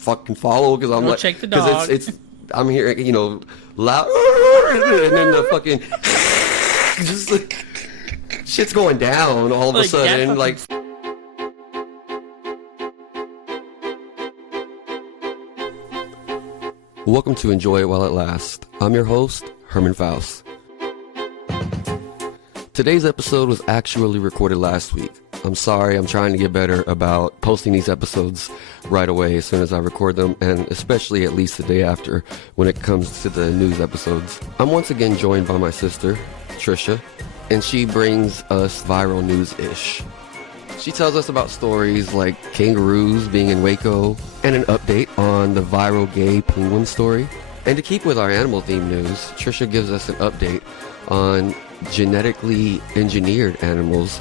fucking follow because I'm Go like, check the dog. It's I'm hearing, you know, loud, and then the fucking just like shit's going down all of a sudden, like. Welcome to Enjoy It While It Lasts. I'm your host, Herman Faust. Today's episode was actually recorded last week. I'm sorry, I'm trying to get better about posting these episodes right away as soon as I record them, and especially at least the day after when it comes to the news episodes. I'm once again joined by my sister, Tricia, and she brings us viral news-ish. She tells us about stories like kangaroos being in Waco and an update on the viral gay penguin story. And to keep with our animal-themed news, Tricia gives us an update on genetically engineered animals,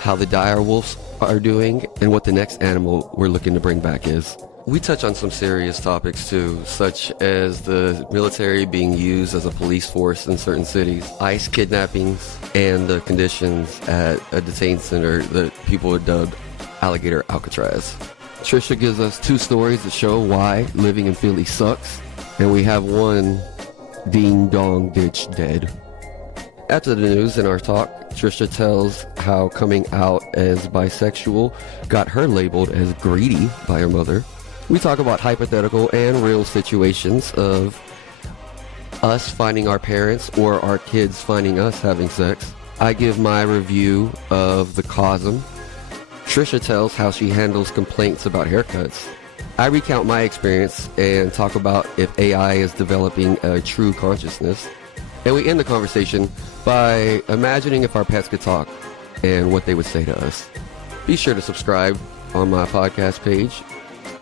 how the dire wolves are doing, and what the next animal we're looking to bring back is. We touch on some serious topics too, such as the military being used as a police force in certain cities, ICE kidnappings, and the conditions at a detained center that people have dubbed Alligator Alcatraz. Tricia gives us two stories that show why living in Philly sucks, and we have one ding-dong ditch dead. After the news and our talk, Tricia tells how coming out as bisexual got her labeled as greedy by her mother. We talk about hypothetical and real situations of us finding our parents or our kids finding us having sex. I give my review of The Cosm. Tricia tells how she handles complaints about haircuts. I recount my experience and talk about if AI is developing a true consciousness. And we end the conversation by imagining if our pets could talk and what they would say to us. Be sure to subscribe on my podcast page,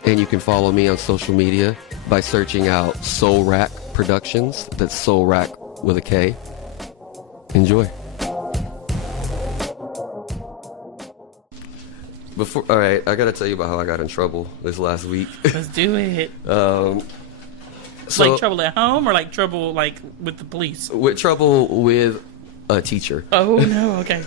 and you can follow me on social media by searching out Soul Rack Productions. That's Soul Rack with a K. Enjoy. All right, I gotta tell you about how I got in trouble this last week. Let's do it. So, like trouble at home or like trouble like with the police? With trouble with a teacher. Oh no, okay.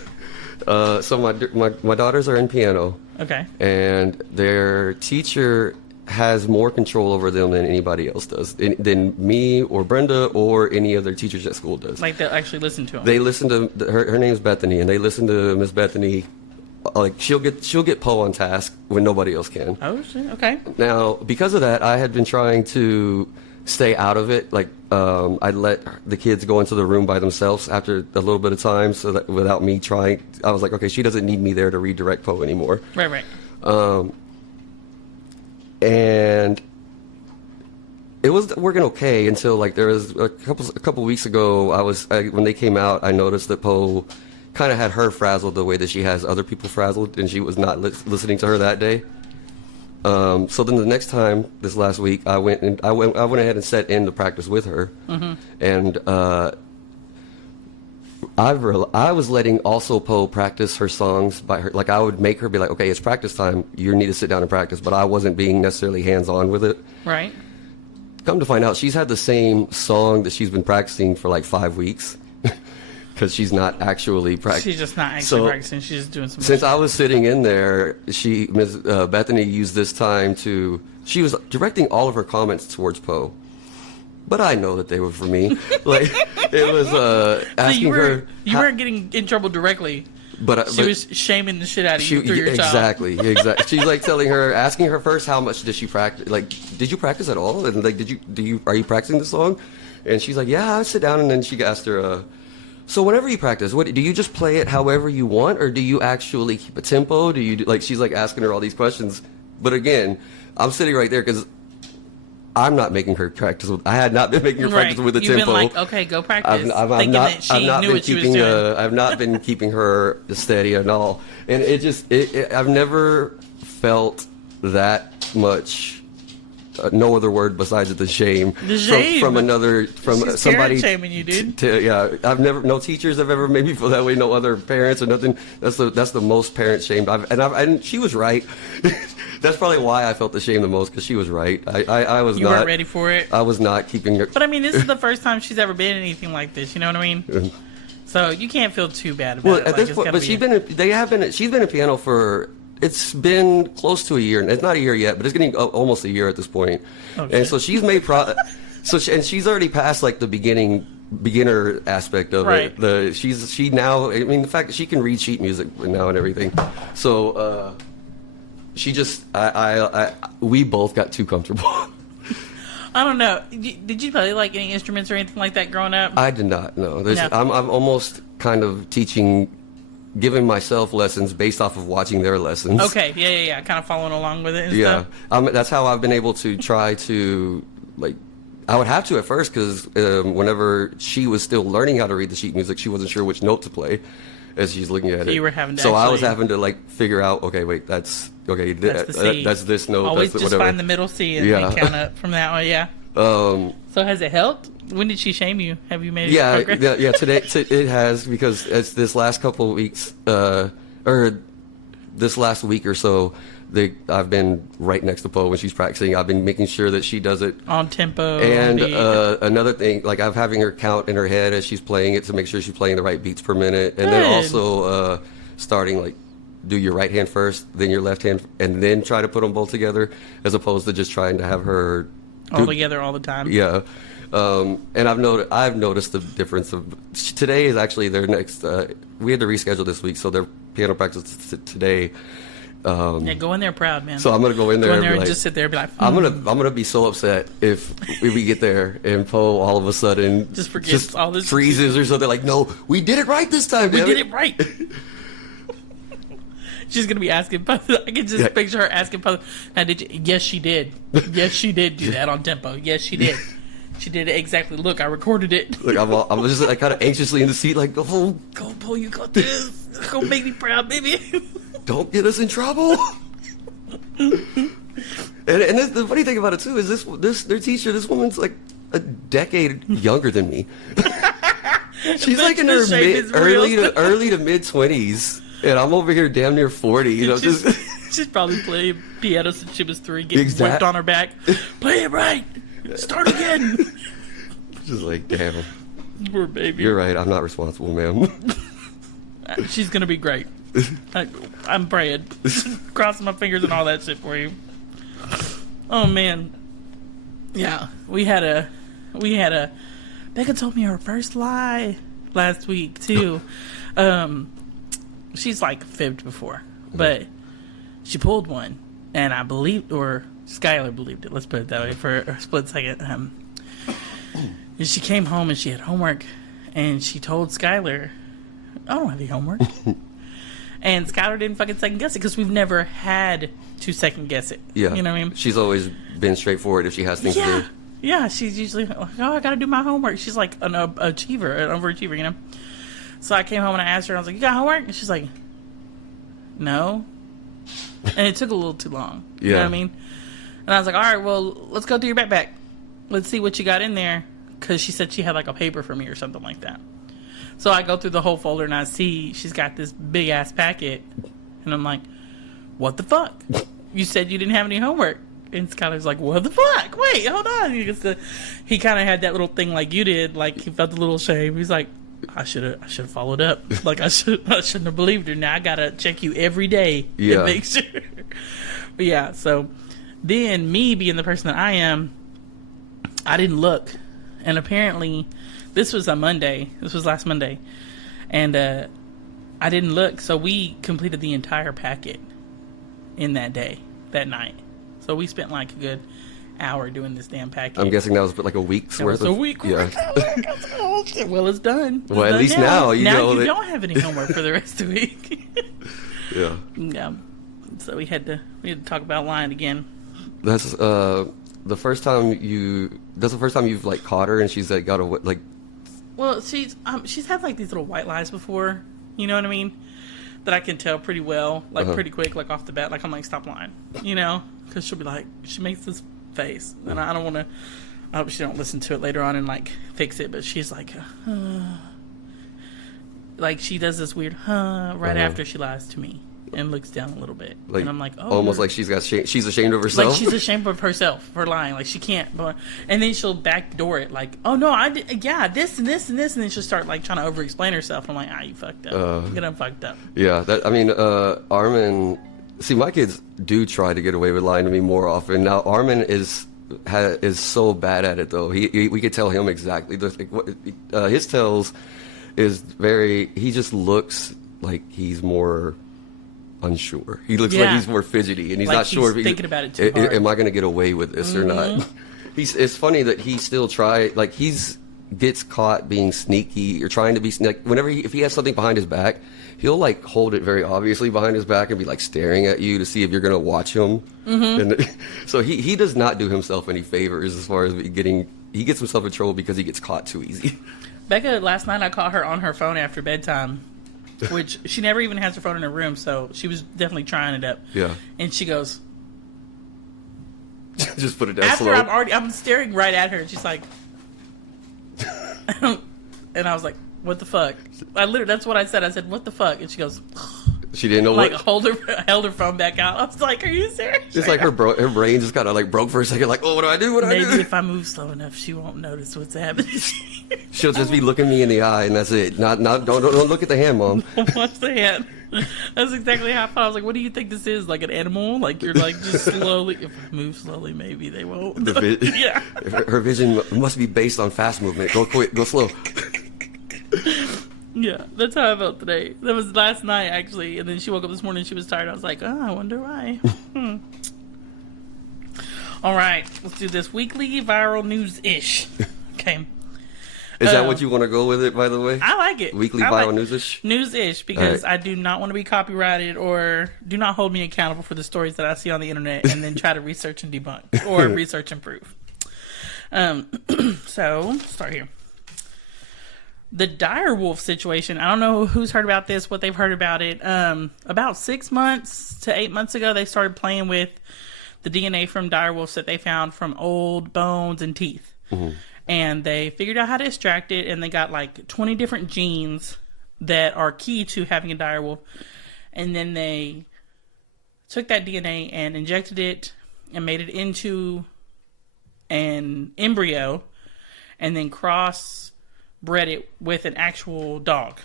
So my daughters are in piano. Okay. And their teacher has more control over them than anybody else does, than me or Brenda or any other teachers at school does. Like they'll actually listen to them. They listen to her name's Bethany, and they listen to Miss Bethany. Like she'll get Poe on task when nobody else can. Oh shit. Okay. Now, because of that, I had been trying to stay out of it. Like I'd let the kids go into the room by themselves after a little bit of time, so that without me trying, I was like, okay, she doesn't need me there to redirect Poe anymore. Right. And it was working okay until like there was a couple weeks ago. When they came out, I noticed that Poe kind of had her frazzled the way that she has other people frazzled, and she was not listening to her that day. So then the next time, this last week, I went ahead and set in the practice with her, and I was letting also Poe practice her songs by her. Like I would make her be like, okay, it's practice time. You need to sit down and practice. But I wasn't being necessarily hands-on with it. Right. Come to find out, she's had the same song that she's been practicing for like 5 weeks. Because she's not actually practicing. She's just not actually practicing. She's just doing some. Since I was sitting in there, Ms. Bethany used this time she was directing all of her comments towards Poe. But I know that they were for me. Like, it was asking her. You weren't getting in trouble directly. But she was shaming the shit out of you through your child. Exactly. She's like asking her first, how much did she practice? Like, did you practice at all? And like, are you practicing the song? And she's like, yeah, I sit down. And then she asked her, so whenever you practice, do you just play it however you want, or do you actually keep a tempo? Do you she's like asking her all these questions. But again, I'm sitting right there because I'm not making her practice. I had not been making her practice with the tempo. You've been like, okay, go practice. I've not been keeping her steady at all. And I've never felt that much. No other word besides the shame. The shame from somebody shaming you, dude. No teachers have ever made me feel that way. No other parents or nothing. That's the most parents shamed. And she was right. That's probably why I felt the shame the most, because she was right. I was not. You weren't ready for it. I was not keeping her. But I mean, this is the first time she's ever been in anything like this. You know what I mean? So you can't feel too bad about it. At this point, but she's been in piano for it's been close to a year. It's not a year yet, but it's getting almost a year at this point. Okay. And so she's made and she's already passed like the beginner aspect of Right. it. She now, I mean, the fact that she can read sheet music now and everything. So she just we both got too comfortable. I don't know. Did you play like any instruments or anything like that growing up? I did not. No. No. I'm almost kind of giving myself lessons based off of watching their lessons. Okay. Yeah. Kind of following along with it and Yeah. stuff. That's how I've been able to try to like. I would have to at first because whenever she was still learning how to read the sheet music, she wasn't sure which note to play as she's looking at it. You were having to so I was actually- having to like figure out. Okay, wait, that's okay. That's the C. That's this note. Always that's just whatever. find the middle C and Yeah. then count up from that one. Yeah. So has it helped? When did she shame you? Have you made any progress? Yeah. Today it has because it's this last couple of weeks, or this last week or so. I've been right next to Poe when she's practicing. I've been making sure that she does it On tempo. And beat. another thing, like I'm having her count in her head as she's playing it to make sure she's playing the right beats per minute, and then Good. also starting like do your right hand first, then your left hand, and then try to put them both together, as opposed to just trying to have her all together all the time. Yeah, and I've noticed the difference of today is actually their next. We had to reschedule this week, so their piano practice today. Yeah, go in there proud, man. So I'm gonna go in there, Go in there and and be like, just sit there and be like, I'm gonna be so upset if we get there and Poe all of a sudden Just forgets all this. freezes or something like, no, we did it right this time. We damn did it right. She's gonna be asking. I can just Yeah. picture her asking. Now, did you? Yes, she did. Yes, she did do that on tempo. Yes, she did. She did it exactly. Look, I recorded it. Like I'm just like kind of anxiously in the seat, like, oh, Go, Paul. You got this. Go, make me proud, baby. don't get us in trouble. and the funny thing about it too is their teacher, this woman's like a decade younger than me. She's like in her The shame is real. early to mid 20s, and I'm over here damn near 40. You know, just She's probably played piano since she was 3, getting Exact- whipped on her back. Play it right. Start again. just like, damn. Poor baby. You're right. I'm not responsible, ma'am. She's gonna be great. I'm praying, crossing my fingers and all that shit for you. Oh man, yeah. We had a. Becca told me her first lie last week too. She's like fibbed before, but she pulled one, and I believed, or Skylar believed it. Let's put it that way for a split second. And she came home and she had homework, and she told Skylar, I don't have any homework. And Skylar didn't fucking second guess it because we've never had to second guess it. Yeah. You know what I mean? She's always been straightforward if she has things to Yeah. do. Yeah, she's usually like, oh, I gotta do my homework. She's like an achiever, an overachiever, you know? So I came home and I asked her, I was like, you got homework? And she's like, no. And it took a little too long. You know what I Yeah. mean? And I was like, all right, well, let's go through your backpack. Let's see what you got in there. Because she said she had like a paper for me or something like that. So I go through the whole folder and I see she's got this big ass packet. And I'm like, what the fuck? You said you didn't have any homework. And Skylar's like, what the fuck? Wait, hold on. He kind of had that little thing like you did. Like he felt a little shame. He's like, I should have followed up. Like I shouldn't have believed her. Now I gotta check you every day Yeah. to make sure. But yeah, so then me being the person that I am, I didn't look. And apparently, this was a Monday. This was last Monday. And I didn't look. So we completed the entire packet in that day, that night. So we spent like a good hour doing this damn packet. I'm guessing that was like a week's It worth was of a week. Yeah. Well, it's done. Well, It's at done least now you know you that- don't have any homework for the rest of the week. Yeah. Yeah. So we had to talk about lying again. That's the first time you've like caught her and she's like got a like. Well, she's had like these little white lies before. You know what I mean? That I can tell pretty well, like pretty quick, like off the bat. Like I'm like, stop lying, you know? Because she'll be like, she makes this face, and I don't want to. I hope she don't listen to it later on and like fix it. But she's like, like she does this weird right after she lies to me and looks down a little bit, Like, and I'm like, oh, almost like she's ashamed of herself. like she's ashamed of herself for lying. Like she can't. But and then she'll backdoor it. Like, oh no, I did. Yeah, this and this and this, and then she'll start like trying to over explain herself. I'm like, you fucked up. You done fucked up. Yeah, I mean, Armin See, my kids do try to get away with lying to me more often. Now, Armin is so bad at it, though. We could tell him exactly. His tells is very. He just looks like he's more unsure. He looks like he's more fidgety, and he's like not sure if he's thinking about it too hard. Am I going to get away with this or not? It's funny that he still gets caught being sneaky or trying to be like whenever if he has something behind his back, he'll like hold it very obviously behind his back and be like staring at you to see if you're gonna watch him. And so he does not do himself any favors as far as he gets himself in trouble because he gets caught too easy. Becca, last night I caught her on her phone after bedtime, which she never even has her phone in her room, so she was definitely trying it up. Yeah. And she goes, just put it down after slow. I'm staring right at her, and she's like, and I was like, what the fuck? That's what I said. I said, what the fuck? And she goes, she didn't know like what. held her phone back out. I was like, are you serious? It's like her brain just kind of like broke for a second. Like, oh, what do I do? Maybe if I move slow enough, she won't notice what's happening. She'll just be looking me in the eye, and that's it. Don't look at the hand, Mom. Watch the hand. That's exactly how I thought. I was like, what do you think this is? Like an animal? Like you're like just slowly. If I move slowly, maybe they won't. Yeah. Her vision must be based on fast movement. Go quick, go slow. Yeah, that's how I felt today. That was last night, actually. And then she woke up this morning. She was tired. I was like, oh, I wonder why. All right, let's do this weekly viral news-ish. Okay. Is that what you want to go with it, by the way? I like it. Weekly viral news-ish? News-ish, because I do not want to be copyrighted or do not hold me accountable for the stories that I see on the internet and then try to research and debunk or research and prove. So, start here. The dire wolf situation. I don't know who's heard about this, what they've heard about it. About 6 months to 8 months ago, they started playing with the DNA from dire wolves that they found from old bones and teeth. Mm-hmm. And they figured out how to extract it, and they got like 20 different genes that are key to having a dire wolf. And then they took that DNA and injected it and made it into an embryo and then cross-bred it with an actual dog.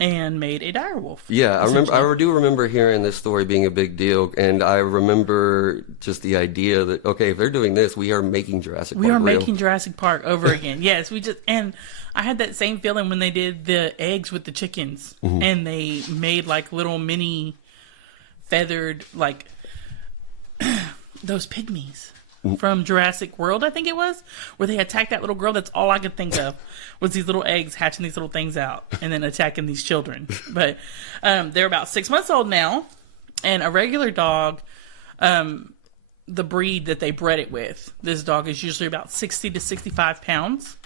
And made a dire wolf. Yeah, I do remember hearing this story being a big deal, and I remember just the idea that, okay, if they're doing this, we are making Jurassic Park real. making Jurassic Park over again. Yes, and I had that same feeling when they did the eggs with the chickens, and they made like little mini feathered, like those pygmies from Jurassic World, I think it was, where they attacked that little girl. That's all I could think of was these little eggs hatching these little things out and then attacking these children. But they're about 6 months old now, and a regular dog, the breed that they bred it with, this dog is usually about 60 to 65 pounds.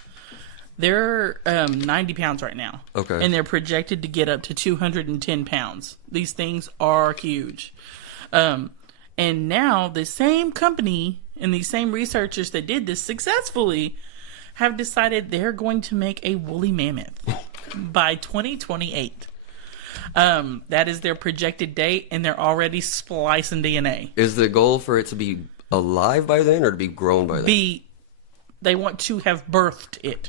They're 90 pounds right now. Okay. And they're projected to get up to 210 pounds. These things are huge. And now the same company and these same researchers that did this successfully have decided they're going to make a woolly mammoth by 2028. That is their projected date, and they're already splicing DNA. Is the goal for it to be alive by then or to be grown by then? They want to have birthed it.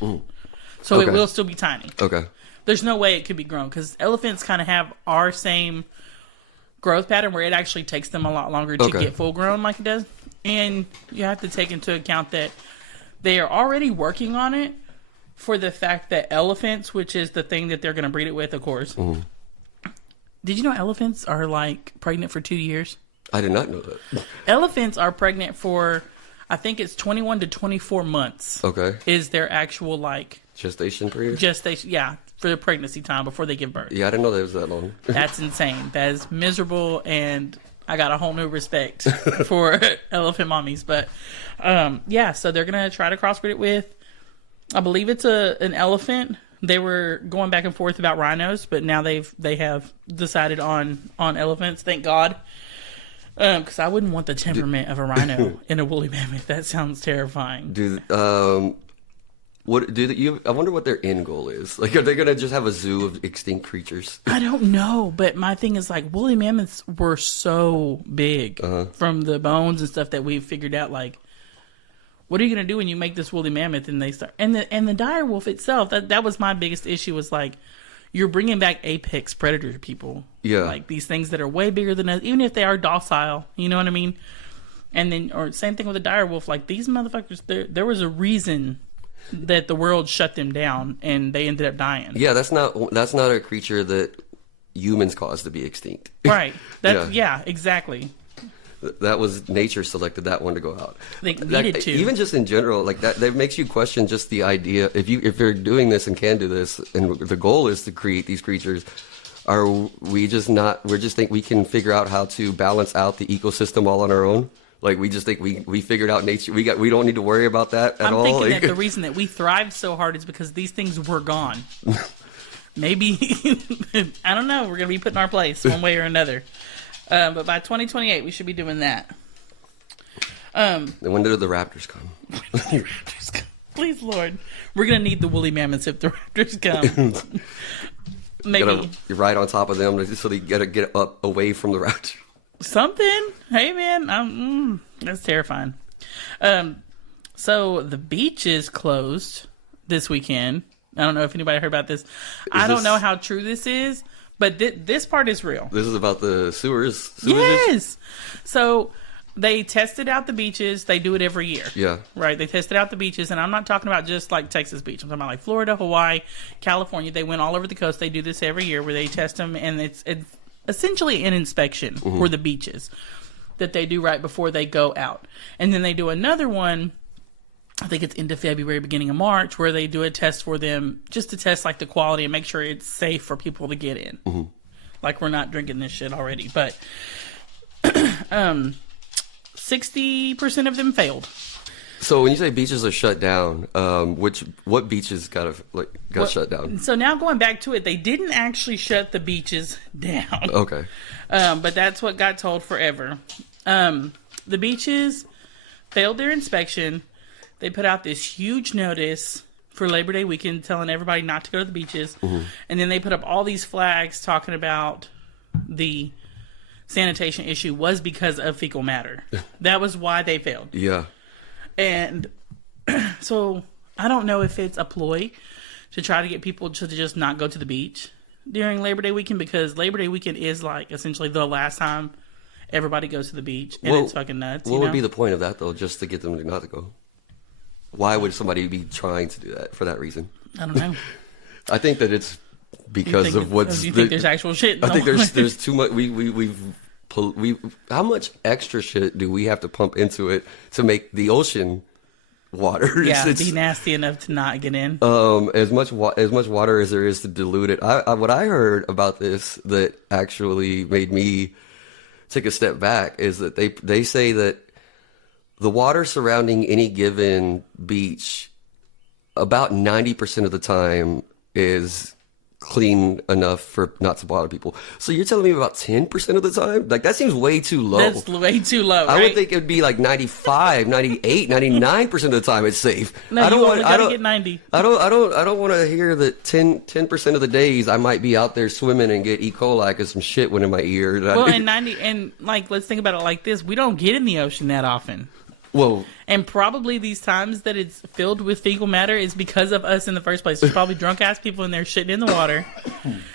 So it will still be tiny. Okay. There's no way it could be grown because elephants kind of have our same growth pattern where it actually takes them a lot longer to get full grown like it does. And you have to take into account that they are already working on it for the fact that elephants, which is the thing that they're going to breed it with, of course. Did you know elephants are like pregnant for 2 years? I did not know that. Elephants are pregnant for, I think it's 21 to 24 months. Okay. Is their actual like gestation period? Gestation, yeah, for the pregnancy time before they give birth. Yeah, I didn't know that was that long. That's insane. That is miserable, and I got a whole new respect for elephant mommies. But yeah, so they're gonna try to crossbreed it with, I believe it's an elephant. They were going back and forth about rhinos, but now they have decided on elephants. Thank God, because I wouldn't want the temperament of a rhino in a woolly mammoth. That sounds terrifying. I wonder what their end goal is. Like, are they gonna just have a zoo of extinct creatures? I don't know, but my thing is like woolly mammoths were so big from the bones and stuff that we've figured out. Like, what are you gonna do when you make this woolly mammoth and they start and the dire wolf itself? That was my biggest issue. Was like, you're bringing back apex predator people. Yeah. Like these things that are way bigger than us, even if they are docile. You know what I mean? And then, or same thing with a dire wolf. Like these motherfuckers, there was a reason that the world shut them down and they ended up dying. Yeah, that's not a creature that humans caused to be extinct. Right. Yeah, exactly. That was nature selected that one to go out. They needed to. Even just in general, like that makes you question just the idea. If you're doing this and can do this, and the goal is to create these creatures, are we just not? We just think we can figure out how to balance out the ecosystem all on our own. Like we just think we figured out nature. We don't need to worry about that at all. I'm thinking like, that the reason that we thrived so hard is because these things were gone. Maybe I don't know. We're gonna be put in our place one way or another. But by 2028, we should be doing that. And when do the raptors come? Please, Lord, we're gonna need the woolly mammoths if the raptors come. Maybe you're right on top of them, so they gotta get up away from the raptors. Something. Hey, man, that's terrifying. So the beach is closed this weekend. I don't know if anybody heard about this. I don't know how true this is, but this part is real. This is about the sewers? Yes. So they tested out the beaches. They do it every year. Yeah. Right. They tested out the beaches. And I'm not talking about just like Texas Beach. I'm talking about like Florida, Hawaii, California. They went all over the coast. They do this every year where they test them. And it's essentially an inspection for the beaches that they do right before they go out. And then they do another one, I think it's into February, beginning of March, where they do a test for them just to test like the quality and make sure it's safe for people to get in. Mm-hmm. Like we're not drinking this shit already. But 60% of them failed. So when you say beaches are shut down, what beaches got shut down? So now going back to it, they didn't actually shut the beaches down. Okay. But that's what got told forever. The beaches failed their inspection. They put out this huge notice for Labor Day weekend telling everybody not to go to the beaches. Mm-hmm. And then they put up all these flags talking about the sanitation issue was because of fecal matter. That was why they failed. Yeah. And so I don't know if it's a ploy to try to get people to just not go to the beach during Labor Day weekend, because Labor Day weekend is like essentially the last time everybody goes to the beach, and it's fucking nuts. What would be the point of that though? Just to get them not to go? Why would somebody be trying to do that for that reason? I don't know. I think that it's because of what's. You think there's actual shit? I think there's too much. How much extra shit do we have to pump into it to make the ocean water? Yeah, be nasty enough to not get in. As much water as there is to dilute it. What I heard about this that actually made me take a step back is that they say that the water surrounding any given beach, about 90% of the time, is clean enough for not to bother people. So you're telling me about 10% of the time? Like, that seems way too low. That's way too low, right? I would think it would be like 95, 98, 99% of the time it's safe. No, you only gotta get 90. I don't want to hear that 10% of the days I might be out there swimming and get E. coli because some shit went in my ear. Well, and like, let's think about it like this. We don't get in the ocean that often. Whoa. And probably these times that it's filled with fecal matter is because of us in the first place. There's probably drunk ass people in there shitting in the water.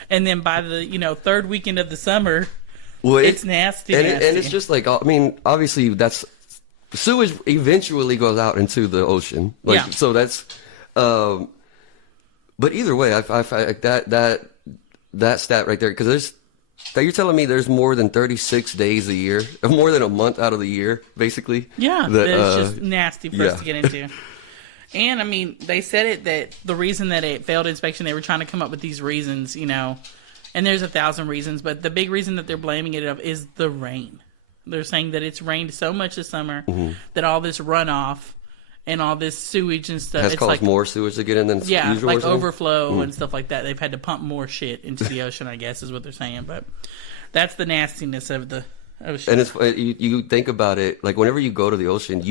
And then by the third weekend of the summer, it's nasty. And it's just like, I mean, obviously that's sewage eventually goes out into the ocean. Like, yeah. So that's, but either way, I like that stat right there, because you're telling me there's more than 36 days a year, more than a month out of the year, basically. Yeah, that's just nasty for us to get into. And I mean, they said it that the reason that it failed inspection, they were trying to come up with these reasons, and there's 1,000 reasons, but the big reason that they're blaming it of is the rain. They're saying that it's rained so much this summer that all this runoff and all this sewage and stuff has caused more sewage to get in than usual, like overflow and stuff like that. They've had to pump more shit into the ocean, I guess, is what they're saying. But that's the nastiness of the ocean. And you think about it, like whenever you go to the ocean,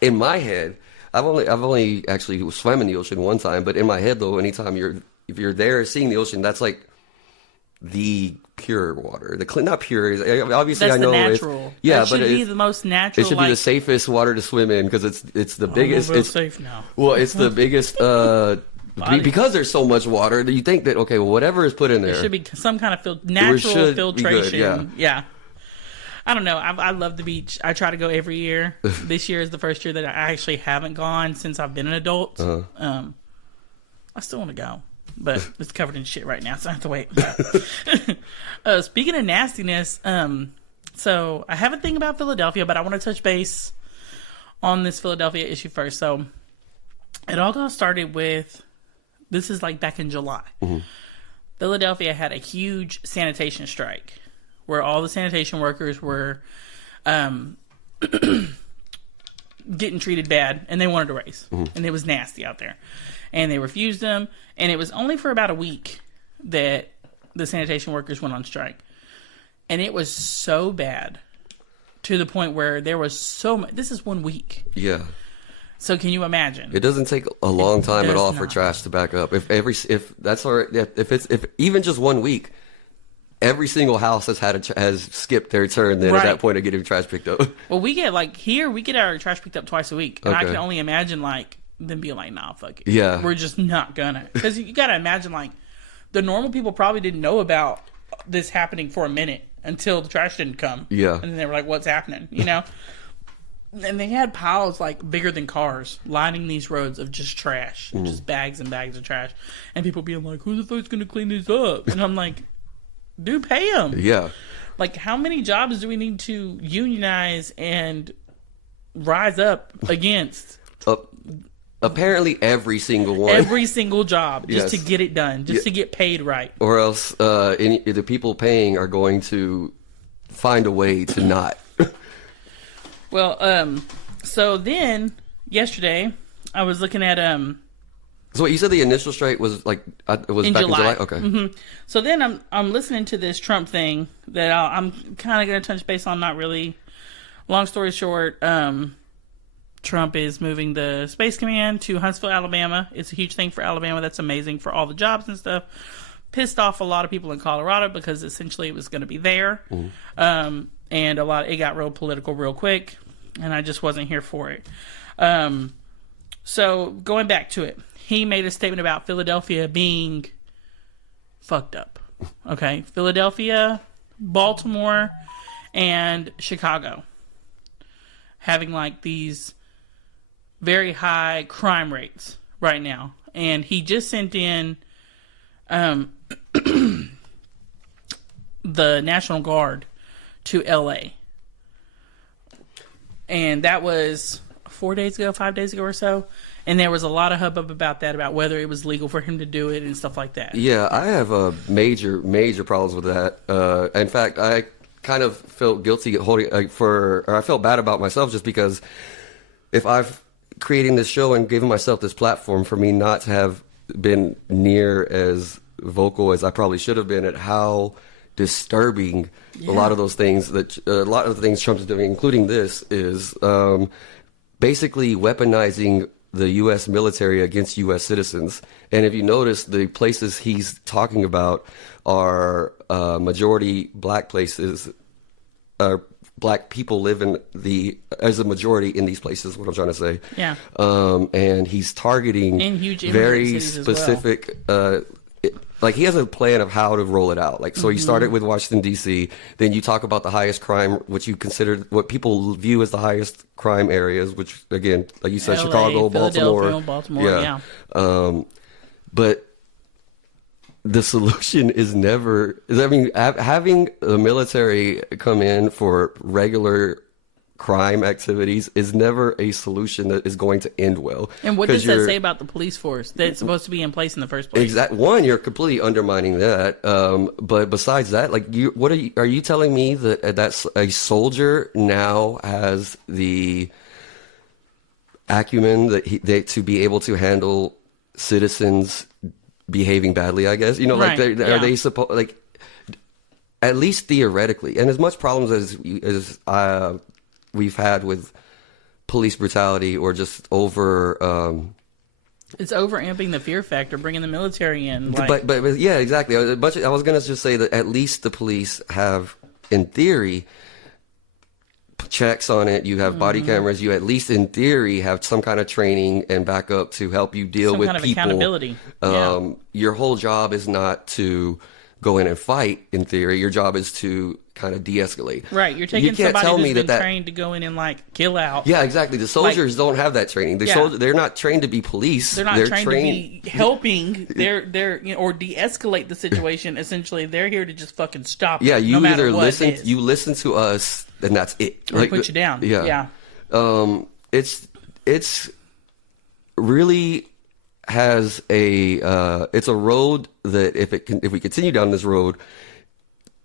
in my head, I've only actually swam in the ocean one time, but in my head though, anytime if you're there seeing the ocean, that's like the pure water. Not pure. Obviously, that's I know the natural. Yeah, that should be the most natural. It should be the safest water to swim in because it's the biggest. It's safe now. Well, it's the biggest because there's so much water, you think that, okay, well, whatever is put in there. There should be some kind of natural filtration. Good, yeah. I don't know. I love the beach. I try to go every year. This year is the first year that I actually haven't gone since I've been an adult. I still want to go, but it's covered in shit right now, so I have to wait. Speaking of nastiness, so I have a thing about Philadelphia, but I want to touch base on this Philadelphia issue first. So it all got started with, this is like back in July. Philadelphia had a huge sanitation strike where all the sanitation workers were getting treated bad, and they wanted a raise. And it was nasty out there. And they refused them, and it was only for about a week that the sanitation workers went on strike. And it was so bad to the point where there was so much. This is 1 week. Yeah. So can you imagine? It doesn't take a long time at all for trash to back up. If that's all right, if even just 1 week, every single house has skipped their turn then at that point of getting trash picked up. Well, we get our trash picked up twice a week. And I can only imagine them being like, nah, fuck it. Yeah. We're just not gonna. Because you gotta imagine the normal people probably didn't know about this happening for a minute until the trash didn't come. Yeah. And then they were like, what's happening? And they had piles bigger than cars lining these roads of just trash. Just bags and bags of trash. And people being like, who the fuck's gonna clean this up? And I'm like, dude, pay them. Yeah. How many jobs do we need to unionize and rise up against? Apparently every single one. Every single job, just to get it done, just to get paid right. Or else the people paying are going to find a way to not. Well, so then, yesterday, I was looking at... So what, you said the initial strike was it was in back July. in July? Okay. So then I'm listening to this Trump thing that I'm kind of going to touch base on, not really. Long story short, Trump is moving the Space Command to Huntsville, Alabama. It's a huge thing for Alabama. That's amazing for all the jobs and stuff. Pissed off a lot of people in Colorado because essentially it was going to be there. And it got real political real quick, and I just wasn't here for it. So going back to it, he made a statement about Philadelphia being fucked up. Okay? Philadelphia, Baltimore, and Chicago having these very high crime rates right now. And he just sent in the National Guard to LA. And that was 5 days ago or so. And there was a lot of hubbub about that, about whether it was legal for him to do it and stuff like that. Yeah, I have major problems with that. In fact, I kind of felt guilty I felt bad about myself just because if I've creating this show and giving myself this platform, for me not to have been near as vocal as I probably should have been at how disturbing a lot of those things a lot of the things Trump's doing, including this, is basically weaponizing the U.S. military against U.S. citizens. And if you notice, the places he's talking about are majority black places. Black people live as a majority in these places, what I'm trying to say. Yeah. And he's targeting in huge very specific, he has a plan of how to roll it out. So he started with Washington, D.C., then you talk about the highest crime, which you consider what people view as the highest crime areas, which, again, like you said, LA, Chicago, Baltimore. Yeah. But the solution is never... having the military come in for regular crime activities is never a solution that is going to end well. And what does that say about the police force that's supposed to be in place in the first place? One, you're completely undermining that. But besides that, are you telling me that a soldier now has the acumen to be able to handle citizens behaving badly, I guess? Are they supposed, at least theoretically, and as much problems as we've had with police brutality or just it's over amping the fear factor, bringing the military in. But yeah, exactly. I was going to just say that at least the police have, in theory, checks on it. You have body cameras. You, at least in theory, have some kind of training and backup to help you deal with kind of people. accountability. Your whole job is not to go in and fight. In theory, your job is to kind of de-escalate. Right, you're taking somebody who's been trained to go in and like kill out. Yeah, exactly. The soldiers don't have that training. They're not trained to be police. They're not trained to be helping. They're or de-escalate the situation. Essentially, they're here to just fucking stop. Yeah, it, you no either listen. You listen to us, and that's it. Or put you down. Yeah. It's really has a it's a road that if we continue down this road,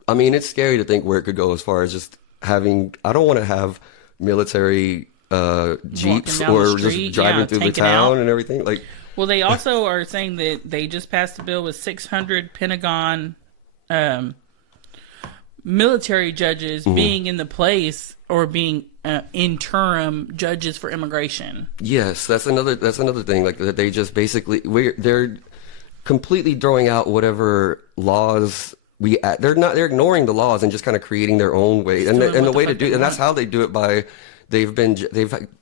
I mean, it's scary to think where it could go as far as just having. I don't want to have military jeeps or just driving through the town and everything. Like, well, they also are saying that they just passed a bill with 600 Pentagon military judges being in the place or being interim judges for immigration. Yes, that's another thing. Like that, they just basically they're completely throwing out whatever laws. They're ignoring the laws and just kind of creating their own way, and the way to do, and that's how they do it by they've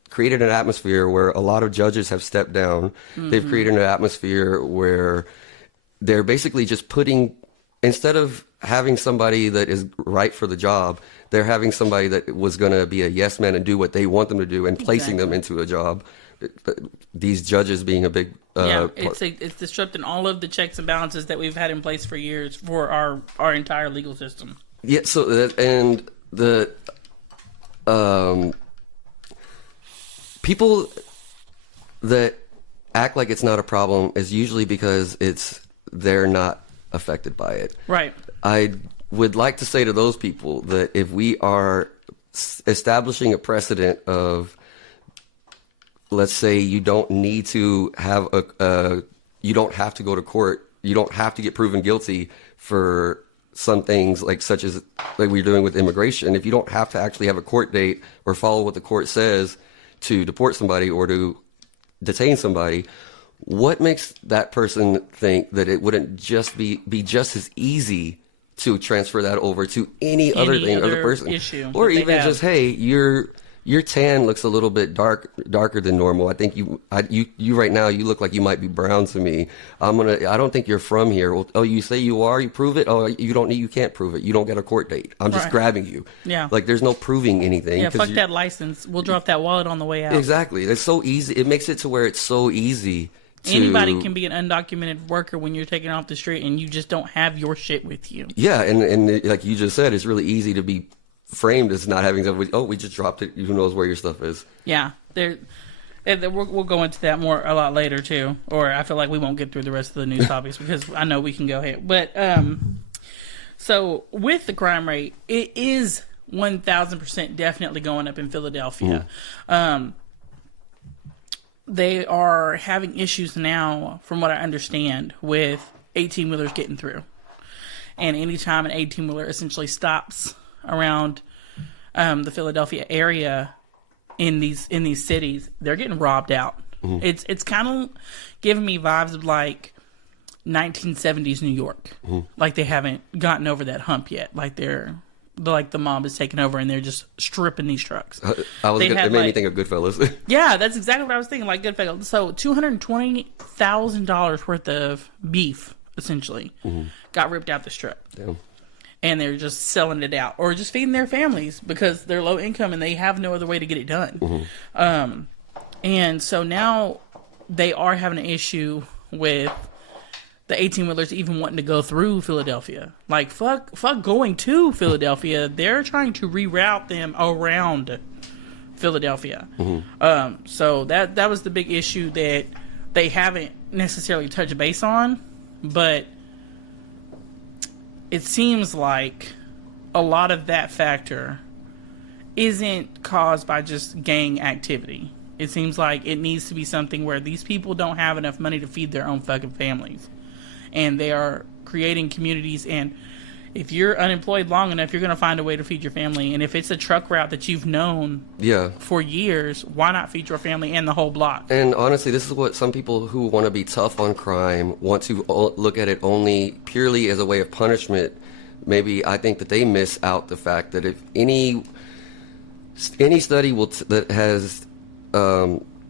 created an atmosphere where a lot of judges have stepped down. They've created an atmosphere where they're basically just putting, instead of having somebody that is right for the job, they're having somebody that was going to be a yes man and do what they want them to do and placing them into a job. These judges being a big it's disrupting all of the checks and balances that we've had in place for years for our entire legal system. Yeah, so and the people that act like it's not a problem is usually because they're not affected by it. Right. I would like to say to those people that if we are establishing a precedent of, let's say, you don't need to have you don't have to go to court, you don't have to get proven guilty for some things such as we're doing with immigration. If you don't have to actually have a court date or follow what the court says to deport somebody or to detain somebody, what makes that person think that it wouldn't just be just as easy to transfer that over to any other person issue, or even just, hey, your tan looks a little bit darker than normal. I think you right now, you look like you might be brown to me. I don't think you're from here. Well, oh, you say you are? You prove it? Oh, you can't prove it. You don't get a court date. I'm just grabbing you. Yeah. Like, there's no proving anything. Yeah, fuck that license. We'll drop that wallet on the way out. Exactly. It's so easy. It makes it to where it's so easy. Anybody can be an undocumented worker when you're taking off the street and you just don't have your shit with you. Yeah, and like you just said, it's really easy to be framed as not having stuff. Oh, we just dropped it. Who knows where your stuff is? Yeah, we'll go into that a lot later too. Or I feel like we won't get through the rest of the news topics because I know we can go ahead. But so with the crime rate, it is 1,000% definitely going up in Philadelphia. They are having issues now, from what I understand, with 18-wheelers getting through. And anytime an 18-wheeler essentially stops around the Philadelphia area in these cities, they're getting robbed out. It's kind of giving me vibes of like 1970s New York. Like they haven't gotten over that hump yet. Like the mob is taking over and they're just stripping these trucks. It made me think of Goodfellas. Yeah, that's exactly what I was thinking, like Goodfellas. So $220,000 worth of beef, essentially, got ripped out this truck. Damn. And they're just selling it out or just feeding their families because they're low income and they have no other way to get it done. And so now they are having an issue with the 18-wheelers even wanting to go through Philadelphia. Like, fuck going to Philadelphia. They're trying to reroute them around Philadelphia. So that was the big issue that they haven't necessarily touched base on, but it seems like a lot of that factor isn't caused by just gang activity. It seems like it needs to be something where these people don't have enough money to feed their own fucking families. And they are creating communities, and if you're unemployed long enough, you're going to find a way to feed your family. And if it's a truck route that you've known for years, why not feed your family and the whole block? And honestly, this is what some people who want to be tough on crime want to look at it only purely as a way of punishment. Maybe I think that they miss out the fact that if any any study that has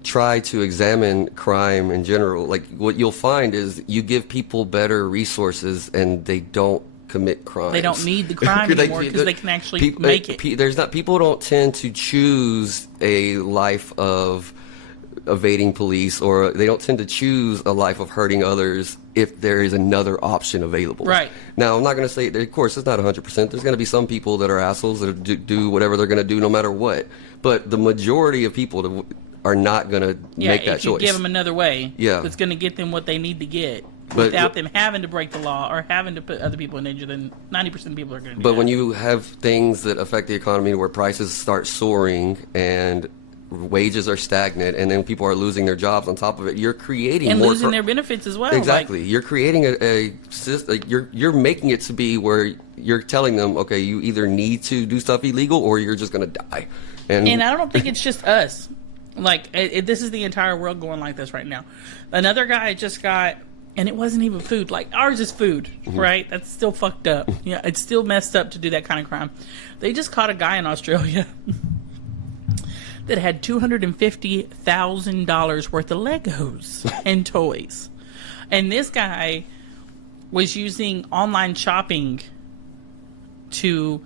tried to examine crime in general, like what you'll find is you give people better resources and they don't commit crimes. They don't need the crime anymore because they can actually make it. People don't tend to choose a life of evading police, or they don't tend to choose a life of hurting others if there is another option available. Right. Now, I'm not going to say, of course, it's not 100%. There's going to be some people that are assholes that do whatever they're going to do no matter what. But the majority of people are not going to make that choice. Yeah, if you give them another way, that's going to get them what they need to get without them having to break the law or having to put other people in danger, then 90% of people are going to do that. But when you have things that affect the economy where prices start soaring and wages are stagnant, and then people are losing their jobs on top of it, you're creating and more losing their benefits as well. Exactly. You're creating a system. You're making it to be where you're telling them, okay, you either need to do stuff illegal or you're just going to die. And I don't think it's just us. Like, this is the entire world going like this right now. Another guy just got, and it wasn't even food. Like, ours is food, right? That's still fucked up. Yeah, it's still messed up to do that kind of crime. They just caught a guy in Australia that had $250,000 worth of Legos and toys. And this guy was using online shopping so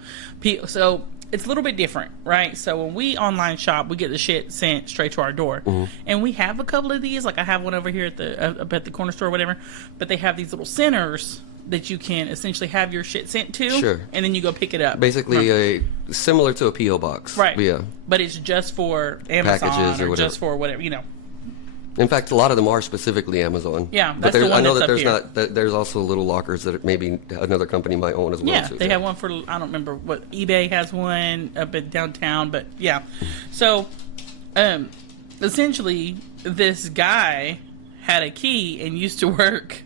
it's a little bit different, right? So when we online shop, we get the shit sent straight to our door. And we have a couple of these, like I have one over here at the corner store or whatever, but they have these little centers that you can essentially have your shit sent to, Sure. And then you go pick it up. Basically, similar to a P.O. box. Right. Yeah. But it's just for Amazon Packages or whatever. just for whatever, In fact, a lot of them are specifically Amazon. Yeah, but that's the one I know that's that up there's there's also little lockers that maybe another company might own as well. Yeah, too. they have one for, I don't remember what, eBay has one up at downtown, but yeah. So, essentially, this guy had a key and used to work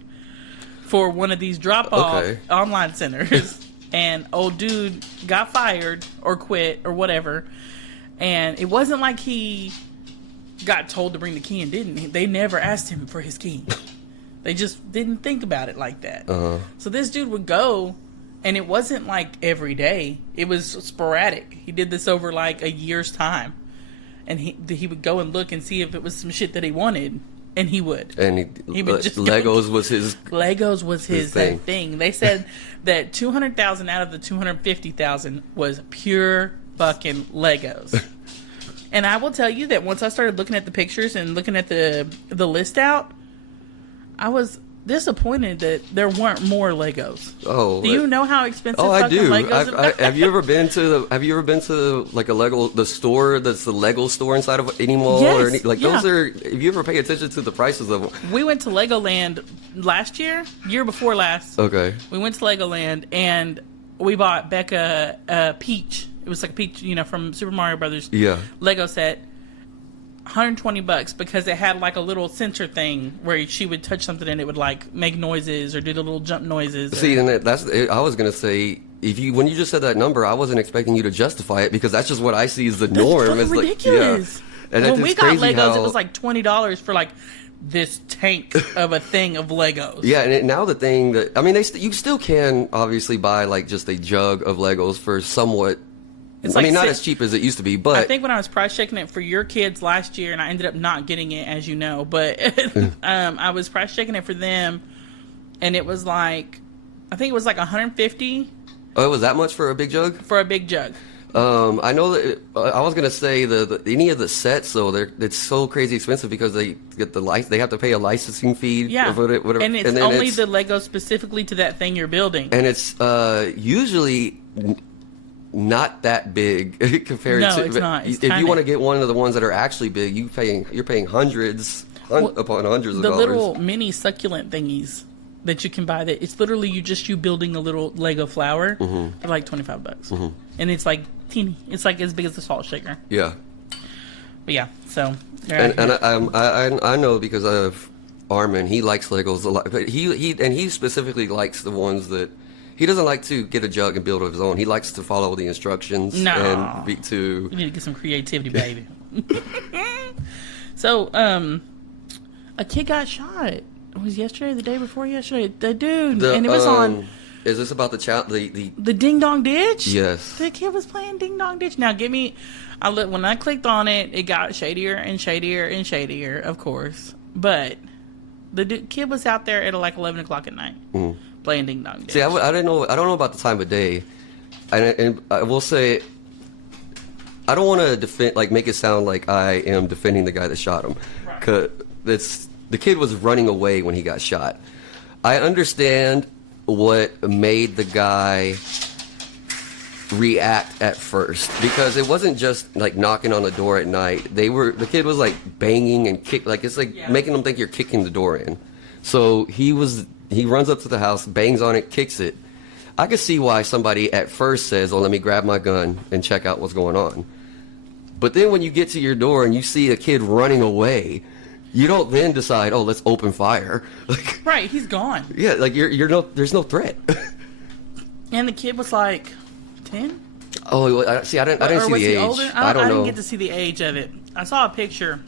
for one of these drop-off online centers. And old dude got fired or quit or whatever. And it wasn't like he got told to bring the key and didn't. They never asked him for his key. They just didn't think about it like that. So this dude would go, and it wasn't like every day. It was sporadic. He did this over like a year's time. And he would go and look and see if it was some shit that he wanted. And he would. And he would just Legos was his thing. They said that 200,000 out of the 250,000 was pure fucking Legos. And I will tell you that once I started looking at the pictures and looking at the list out, I was disappointed that there weren't more Legos. Oh, do you know how expensive? Oh, I do. Legos are? Have you ever been to like the store that's the Lego store inside of any mall? Yes, those are. If you ever pay attention to the prices of them, we went to Legoland year before last. Okay, we went to Legoland and we bought Becca a Peach. It was like a Peach, from Super Mario Brothers. Yeah, Lego set. $120 because it had like a little sensor thing where she would touch something and it would like make noises or do the little jump noises. See, and I was gonna say, when you just said that number, I wasn't expecting you to justify it because that's just what I see as the norm. It's ridiculous. And when we got Legos, it was like $20 for like this tank of a thing of Legos. Yeah, and now the thing that you still can obviously buy like just a jug of Legos for somewhat. Not as cheap as it used to be, but I think when I was price checking it for your kids last year, and I ended up not getting it, as you know, but I was price checking it for them, and it was like, I think it was like $150. Oh, it was that much for a big jug? For a big jug. I know that I was gonna say any of the sets though, it's so crazy expensive because they get they have to pay a licensing fee. Yeah, whatever. And it's only the Lego specifically to that thing you're building, and it's usually not that big compared to. No, it's not. It's if you want to get one of the ones that are actually big, you're paying hundreds upon hundreds of dollars. The little mini succulent thingies that you can buy, that it's literally you building a little Lego flower for like $25, and it's like teeny. It's like as big as a salt shaker. Yeah. But yeah, so. I know because of Armin, he likes Legos a lot, but he specifically likes the ones that. He doesn't like to get a jug and build of his own. He likes to follow the instructions. No. And You need to get some creativity, baby. So, a kid got shot. It was yesterday, the day before yesterday. The dude. And it was on Is this about the Ding Dong Ditch? Yes. The kid was playing Ding Dong Ditch. Now, when I clicked on it, it got shadier and shadier and shadier, of course. But the kid was out there at like 11 o'clock at night playing Ding Dong Ditch. See, I don't know about the time of day, and I will say, I don't want to make it sound like I am defending the guy that shot him, because the kid was running away when he got shot. I understand what made the guy react at first, because it wasn't just like knocking on the door at night. The kid was like banging and making them think you're kicking the door in. So he runs up to the house, bangs on it, kicks it. I could see why somebody at first says, "Oh, let me grab my gun and check out what's going on." But then when you get to your door and you see a kid running away, you don't then decide, "Oh, let's open fire." Right, he's gone. Yeah, like there's no threat. And the kid was like 10? Oh, see, I didn't see the age. Older? I didn't get to see the age of it. I saw a picture,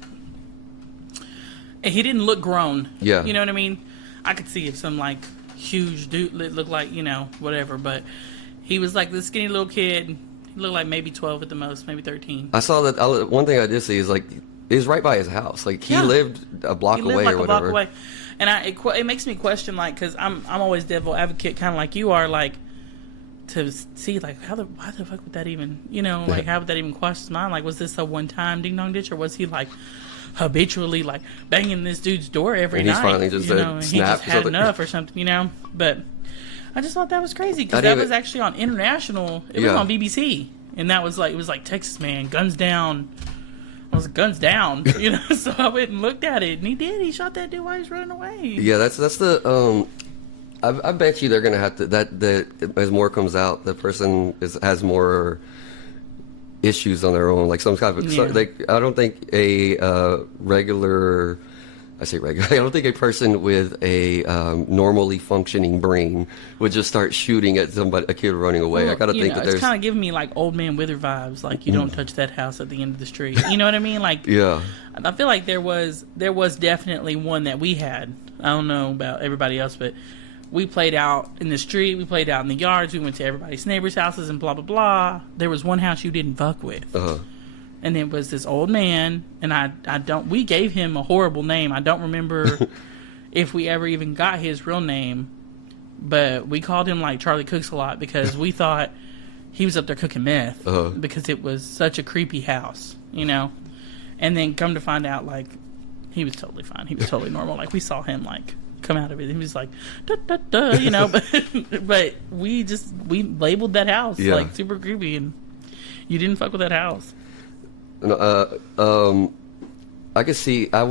and he didn't look grown. Yeah. You know what I mean? I could see if some, like, huge dude looked like, whatever. But he was like this skinny little kid. He looked like maybe 12 at the most, maybe 13. I saw that. One thing I did see is, like, it was right by his house. Like, he lived a block away like or a whatever. block away. And it makes me question, like, because I'm always devil advocate, kind of like you are, like, to see, like, why the fuck would that even, like, how would that even cross his mind? Like, was this a one-time Ding Dong Ditch, or was he, like, habitually, like, banging this dude's door every night? And he's finally just and he just had something. enough or something, But I just thought that was crazy, because that was actually on international. It was on BBC, and that was, like, it was like, Texas man, guns down. I was like, guns down, So I went and looked at it, and he did. He shot that dude while he was running away. Yeah, that's the. I bet you they're gonna have to that as more comes out, the person has more issues on their own, like some kind of. I don't think a regular. I say regular. I don't think a person with a normally functioning brain would just start shooting at a kid running away. Well, I gotta think that there's. It's kind of giving me like Old Man Wither vibes. Like, you don't touch that house at the end of the street. You know what I mean? Like, yeah. I feel like there was definitely one that we had. I don't know about everybody else, but we played out in the street. We played out in the yards. We went to everybody's neighbors' houses and blah blah blah. There was one house you didn't fuck with. And it was this old man, and we gave him a horrible name. I don't remember if we ever even got his real name, but we called him like Charlie Cooks a lot because we thought he was up there cooking meth because it was such a creepy house, And then come to find out, like, he was totally fine. He was totally normal. Like, we saw him, like, come out of it. He was like, da, da, da, but we labeled that house, like, super creepy, and you didn't fuck with that house. I could see. I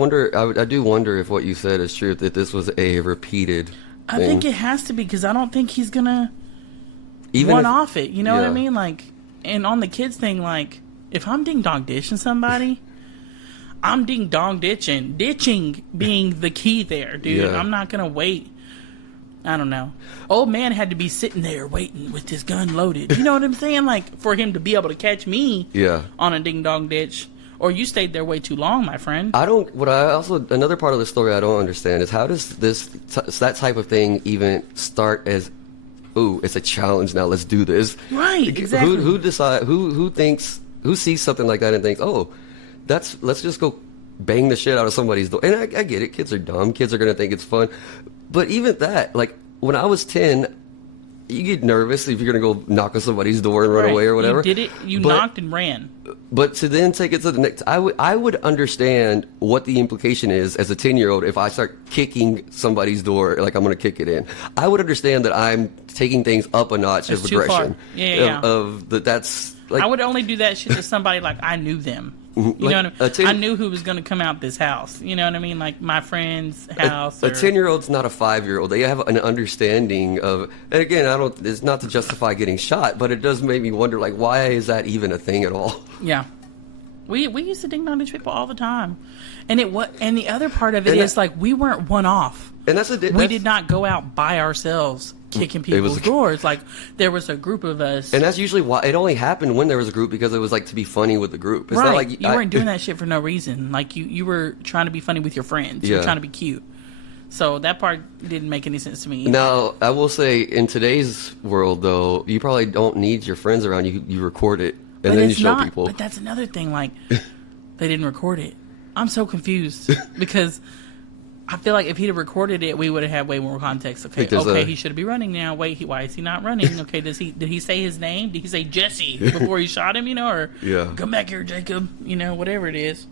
do wonder if what you said is true. That this was a repeated. I think it has to be, because I don't think he's gonna off it. You know what I mean? Like, and on the kids thing, like, if I'm ding dong ditching somebody, I'm ding dong ditching. Ditching being the key there, dude. Yeah. I'm not gonna wait. I don't know. Old man had to be sitting there waiting with his gun loaded. You know what I'm saying? Like, for him to be able to catch me on a ding dong ditch. Or you stayed there way too long, my friend. Another part of the story I don't understand is, how does that type of thing even start as, ooh, it's a challenge, now let's do this. Right, exactly. Who sees something like that and thinks, oh, let's just go bang the shit out of somebody's door. And I get it, kids are dumb, kids are going to think it's fun. But even that, like, when I was 10, you get nervous if you're going to go knock on somebody's door and run away or whatever. You did it, knocked and ran. But to then take it to the next, I would understand what the implication is as a 10-year-old if I start kicking somebody's door, like I'm going to kick it in. I would understand that I'm taking things up a notch of aggression. That's like, I would only do that shit to somebody like I knew them. You know what I mean? I knew who was going to come out this house. You know what I mean? Like my friend's house. A 10-year-old's not a 5-year-old. They have an understanding of, and again, it's not to justify getting shot, but it does make me wonder, like, why is that even a thing at all? Yeah. We used to ding dong ditch people all the time. And the other part of it is, like, we weren't one off. And we did not go out by ourselves kicking people's doors. Like, there was a group of us. And that's usually why it only happened when there was a group, because it was like to be funny with the group. It's right. Not like you weren't doing that shit for no reason. Like, you were trying to be funny with your friends. You were trying to be cute. So that part didn't make any sense to me either. Now, I will say, in today's world, though, you probably don't need your friends around. You record it, and then you show people. But that's another thing. Like, they didn't record it. I'm so confused because I feel like if he'd have recorded it, we would have had way more context. Okay, he should be running now. Wait, why is he not running? Okay, did he say his name? Did he say Jesse before he shot him? Or come back here, Jacob. Whatever it is.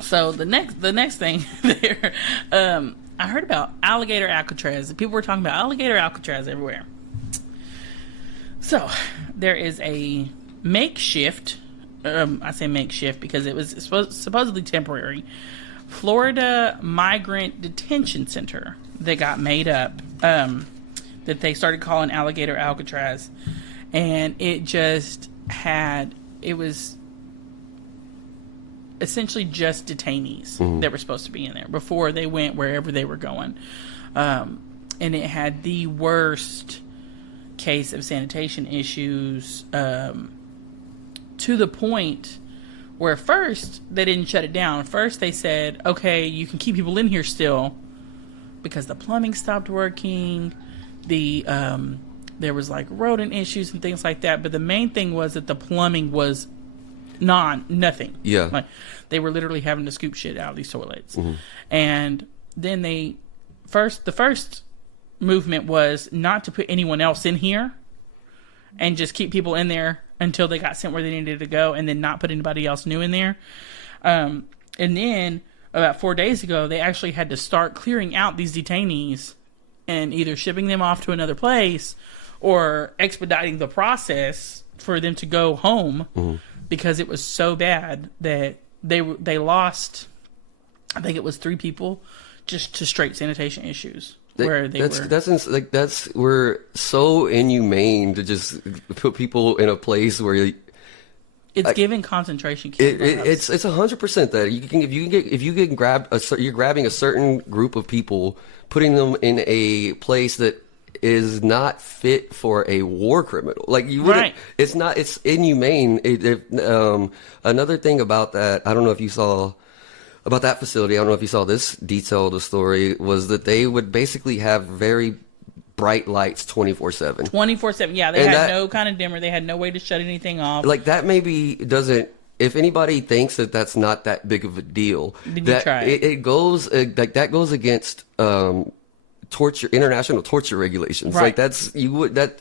So the next thing there, I heard about alligator Alcatraz. People were talking about alligator Alcatraz everywhere. So there is a makeshift. I say makeshift because it was supposedly temporary. Florida Migrant Detention Center that got made up that they started calling Alligator Alcatraz, and it was essentially just detainees that were supposed to be in there before they went wherever they were going, and it had the worst case of sanitation issues, to the point where first they didn't shut it down. First they said, okay, you can keep people in here still because the plumbing stopped working. There was like rodent issues and things like that. But the main thing was that the plumbing was nothing. Yeah. Like they were literally having to scoop shit out of these toilets. And then the first movement was not to put anyone else in here and just keep people in there until they got sent where they needed to go, and then not put anybody else new in there. And then about 4 days ago, they actually had to start clearing out these detainees and either shipping them off to another place or expediting the process for them to go home because it was so bad that they lost, I think it was 3 people just to straight sanitation issues. We're so inhumane to just put people in a place where it's giving concentration camp. It's 100% that you're grabbing a certain group of people, putting them in a place that is not fit for a war criminal. Like you wouldn't. Right. It's inhumane. Another thing about that, I don't know if you saw. About that facility, I don't know if you saw this detail of the story, was that they would basically have very bright lights 24/7. 24/7, yeah. They had no kind of dimmer. They had no way to shut anything off. Like that maybe doesn't. If anybody thinks that that's not that big of a deal, then try it. It goes like that goes against international torture regulations. Right. Like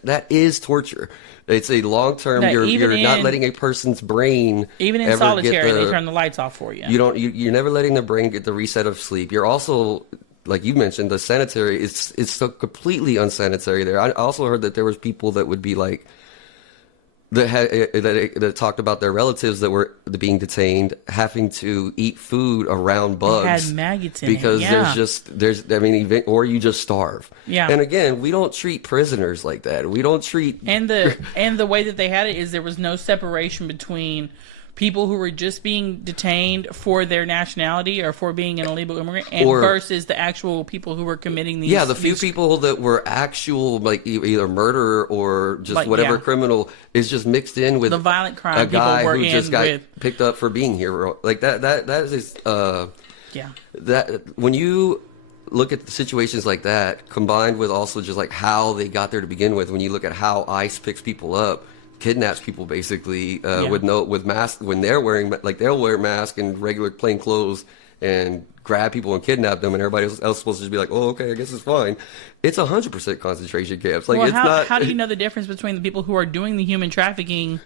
that is torture. It's a long term. You're not letting a person's brain even in solitary. They turn the lights off for you. You're never letting the brain get the reset of sleep. You're also, like you mentioned, the sanitary. It's so completely unsanitary there. I also heard that there was people that would be like that talked about their relatives that were being detained having to eat food around bugs. It had maggots in because it. or you just starve. Yeah. And again, we don't treat prisoners like that. We don't treat and the way that they had it is there was no separation between people who were just being detained for their nationality or for being an illegal immigrant versus the actual people who were committing these. Yeah, the few people that were actual, like either murder or just whatever criminal is just mixed in with the violent crime. A guy people were who just got with. picked up for being here. Like that is that when you look at the situations like that, combined with also just like how they got there to begin with, when you look at how ICE picks people up, kidnaps people basically with masks when they're wearing, like they'll wear masks and regular plain clothes and grab people and kidnap them, and everybody else is supposed to just be like, oh, okay, I guess it's fine. It's 100% concentration camps. Like, how do you know the difference between the people who are doing the human trafficking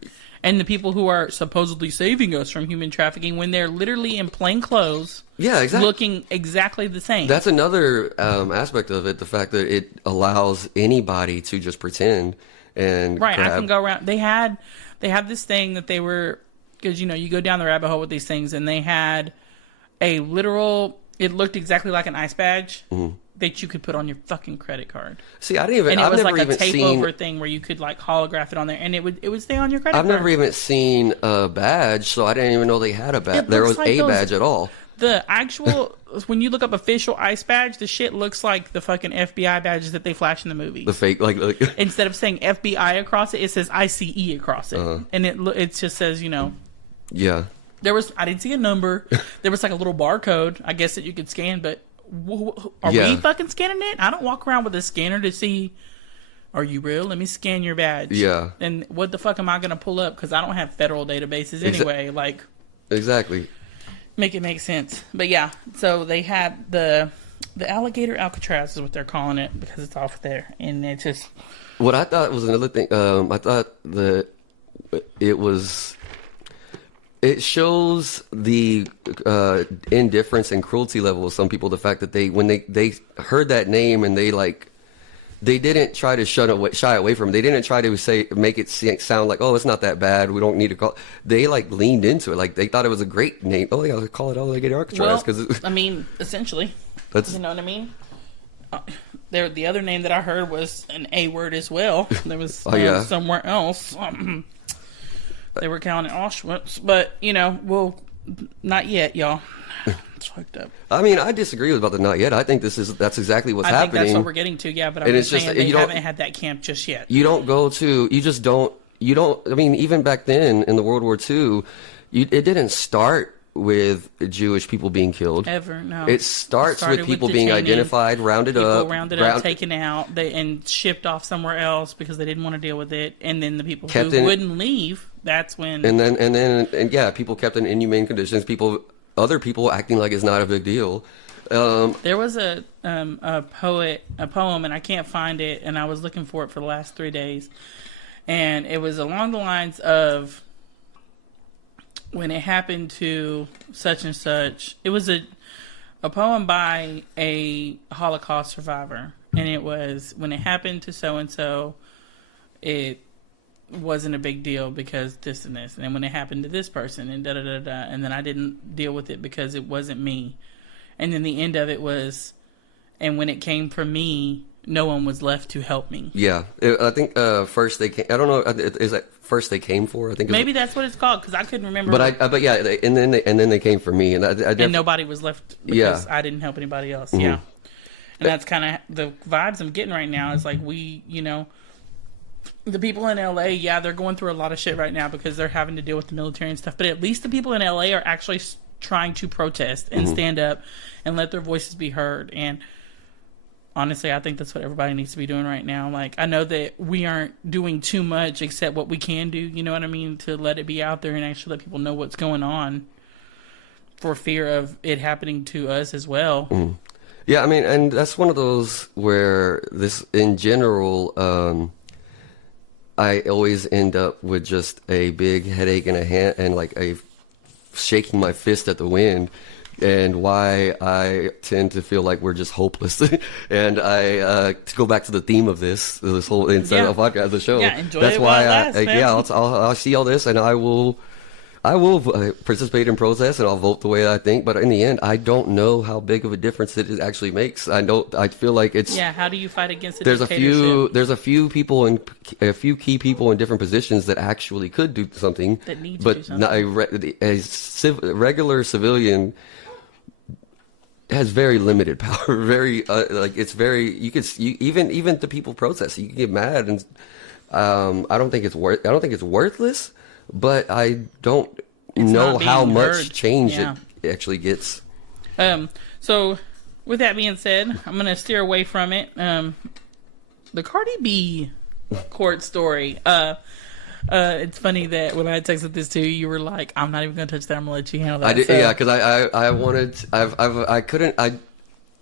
and the people who are supposedly saving us from human trafficking when they're literally in plain clothes? Yeah, exactly. Looking exactly the same. That's another aspect of it, the fact that it allows anybody to just pretend and grab. I can go around. They had this thing that they were, because you go down the rabbit hole with these things, and they had a literal, it looked exactly like an ice badge that you could put on your fucking credit card. See, I've never even tape seen over thing where you could like holograph it on there, and it would stay on your credit card. I've never even seen a badge, so I didn't even know they had a badge. There was a badge at all. The actual, when you look up official ICE badge, the shit looks like the fucking FBI badges that they flash in the movie. The fake, like instead of saying FBI across it, it says ICE across it, and it just says, Yeah. I didn't see a number. There was like a little barcode, I guess, that you could scan, but are Yeah. we fucking scanning it? I don't walk around with a scanner to see, are you real? Let me scan your badge. Yeah. And what the fuck am I going to pull up? Because I don't have federal databases anyway. Like, Exactly. make it make sense. But yeah, so they had the alligator Alcatraz is what they're calling it because it's off there. And it just... What I thought was another thing, I thought that it shows the indifference and cruelty level of some people. The fact that when they heard that name and they didn't try to shy away from it. They didn't try to make it sound like, oh, it's not that bad. We don't need to call. They leaned into it. Like they thought it was a great name. Oh, yeah, I'll call it Alligator Alcatraz because I mean, essentially, that's, you know what I mean. The other name that I heard was an A word as well. There was somewhere else. They were calling it Auschwitz, but not yet, y'all. It's fucked up. I mean, I disagree about the not yet. I think that's exactly what's happening. I think that's what we're getting to, yeah. But I'm just saying they haven't had that camp just yet. You don't. I mean, even back then in the World War II, it didn't start with Jewish people being killed. Ever, no. It starts with people being identified, rounded up, taken out, and shipped off somewhere else because they didn't want to deal with it. And then the people who wouldn't leave, that's when. And then people kept in inhumane conditions. Other people acting like it's not a big deal. There was a poem, and I can't find it, and I was looking for it for the last 3 days, and it was along the lines of, when it happened to such and such. It was a poem by a Holocaust survivor, and it was, when it happened to so and so, it wasn't a big deal because this and this, and then when it happened to this person, and da da da da, and then I didn't deal with it because it wasn't me, and then the end of it was, and when it came from me, no one was left to help me. Yeah, I think first they came. I don't know. Is that first they came for? I think maybe that's what it's called because I couldn't remember. But yeah, and then they came for me, and nobody was left because I didn't help anybody else. Mm-hmm. Yeah, and that's kind of the vibes I'm getting right now. Is like the people in LA, yeah, they're going through a lot of shit right now because they're having to deal with the military and stuff. But at least the people in LA are actually trying to protest and stand up and let their voices be heard. And honestly, I think that's what everybody needs to be doing right now. Like, I know that we aren't doing too much except what we can do, you know what I mean, to let it be out there and actually let people know what's going on for fear of it happening to us as well. Mm. Yeah, I mean, and that's one of those where this, in general, I always end up with just a big headache in a hand and like a shaking my fist at the wind. And why I tend to feel like we're just hopeless. And to go back to the theme of this whole podcast, the show. Yeah, enjoy that's it why while it lasts, I'll see all this, and I will participate in protest, and I'll vote the way I think. But in the end, I don't know how big of a difference it actually makes. I feel like it's. Yeah, how do you fight against it? There's a few people and a few key people in different positions that actually could do something. That need to but do something. a regular civilian has very limited power. Very it's very even the people protesting, you can get mad, and I don't think it's worthless, but I don't know how much change it actually gets. So with that being said, I'm gonna steer away from it. The Cardi B court story. It's funny that when I texted this to you, you were like, "I'm not even going to touch that. I'm going to let you handle that." I did, yeah, because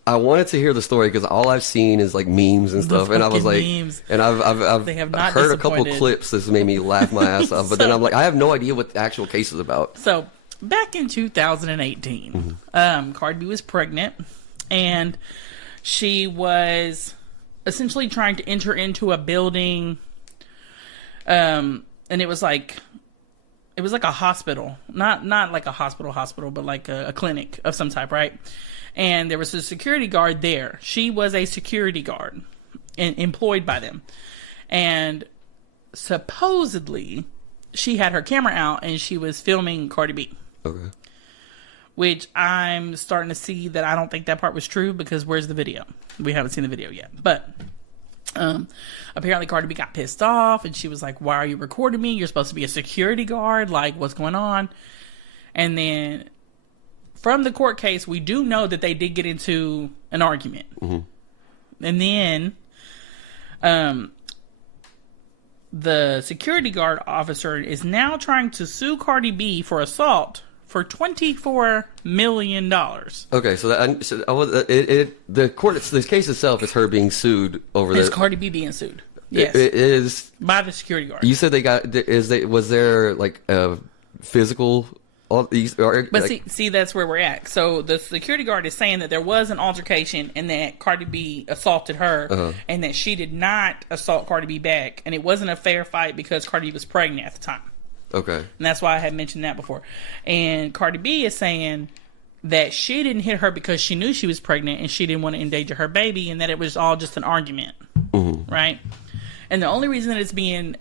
I wanted to hear the story because all I've seen is like memes and stuff, and I was like, memes. And I've they have not heard a couple clips that's made me laugh my ass off, but then I'm like, I have no idea what the actual case is about. So back in 2018, Cardi B was pregnant, and she was essentially trying to enter into a building. And it was like a hospital, not like a hospital, but like a clinic of some type, right? And there was a security guard there. She was a security guard employed by them. And supposedly she had her camera out and she was filming Cardi B. Okay. Which I'm starting to see that I don't think that part was true because where's the video? We haven't seen the video yet. But apparently Cardi B got pissed off and she was like, "Why are you recording me? You're supposed to be a security guard. Like, what's going on?" And then from the court case, we do know that they did get into an argument. And then the security guard officer is now trying to sue Cardi B for assault for $24 million. Okay, so the court, this case itself is her being sued over It's the... Cardi B being sued. Yes. It is... By the security guard. You said they got... Was there, like, a physical... But see, that's where we're at. So the security guard is saying that there was an altercation and that Cardi B assaulted her and that she did not assault Cardi B back. And it wasn't a fair fight because Cardi B was pregnant at the time. Okay. And that's why I had mentioned that before. And Cardi B is saying that she didn't hit her because she knew she was pregnant and she didn't want to endanger her baby and that it was all just an argument. Right? And the only reason that it's being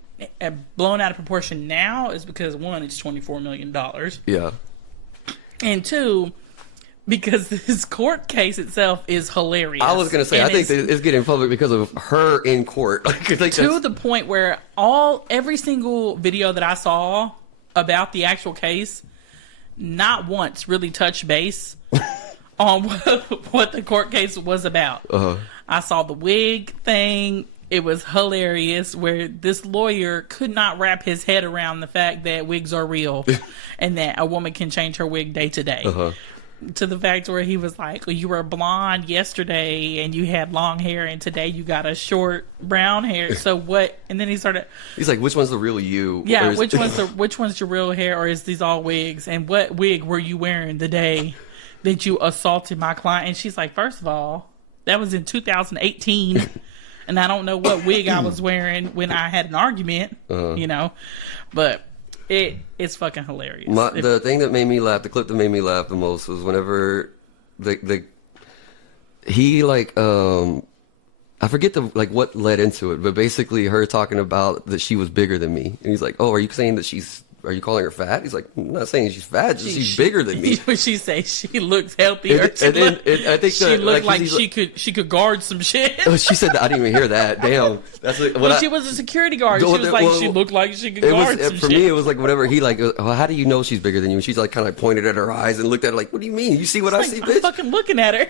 blown out of proportion now is because, one, it's $24 million. Yeah. And two, because this court case itself is hilarious. I was going to say, I think that it's getting public because of her in court. To the point where every single video that I saw about the actual case, not once really touched base on what the court case was about. I saw the wig thing. It was hilarious where this lawyer could not wrap his head around the fact that wigs are real and that a woman can change her wig day to day. To the fact where he was like, well, you were blonde yesterday and you had long hair and today you got a short brown hair. So what? And then he's like, which one's the real you? Yeah, which one's your real hair, or is these all wigs? And what wig were you wearing the day that you assaulted my client? And she's like, first of all, that was in 2018. And I don't know what wig I was wearing when I had an argument, you know, but it's fucking hilarious. The thing that made me laugh, the clip that made me laugh the most was whenever he I forget what led into it, but basically her talking about that she was bigger than me, and he's like, "Oh, are you saying that are you calling her fat?" He's like, "I'm not saying she's fat, just she's bigger than me." She say she looks healthier. I think she looked like she could guard some shit. She said that. I didn't even hear that. Damn. That's she was a security guard. She was like, she looked like she could guard some shit. For me, it was like whenever he how do you know she's bigger than you? And she's like kind of pointed at her eyes and looked at her like, "What do you mean? You see what I see, bitch?" I'm fucking looking at her.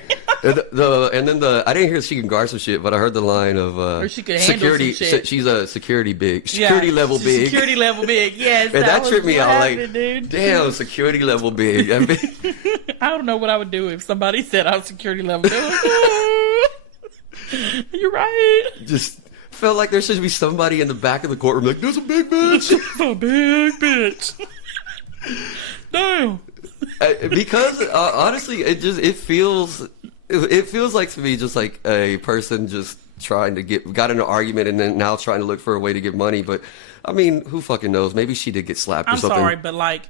and then I didn't hear she can guard some shit, but I heard the line of or she could handle security. Some shit. She's a security level big. Security level big. Yes. And that tripped me out. Like, dude. Damn, security level big. I don't know what I would do if somebody said I was security level. You're right. Just felt like there should be somebody in the back of the courtroom like, "There's a big bitch." A big bitch. Damn. Because honestly, it feels like to me just like a person just trying to got in an argument and then now trying to look for a way to get money. But I mean, who fucking knows? Maybe she did get slapped or something. I'm sorry, but like,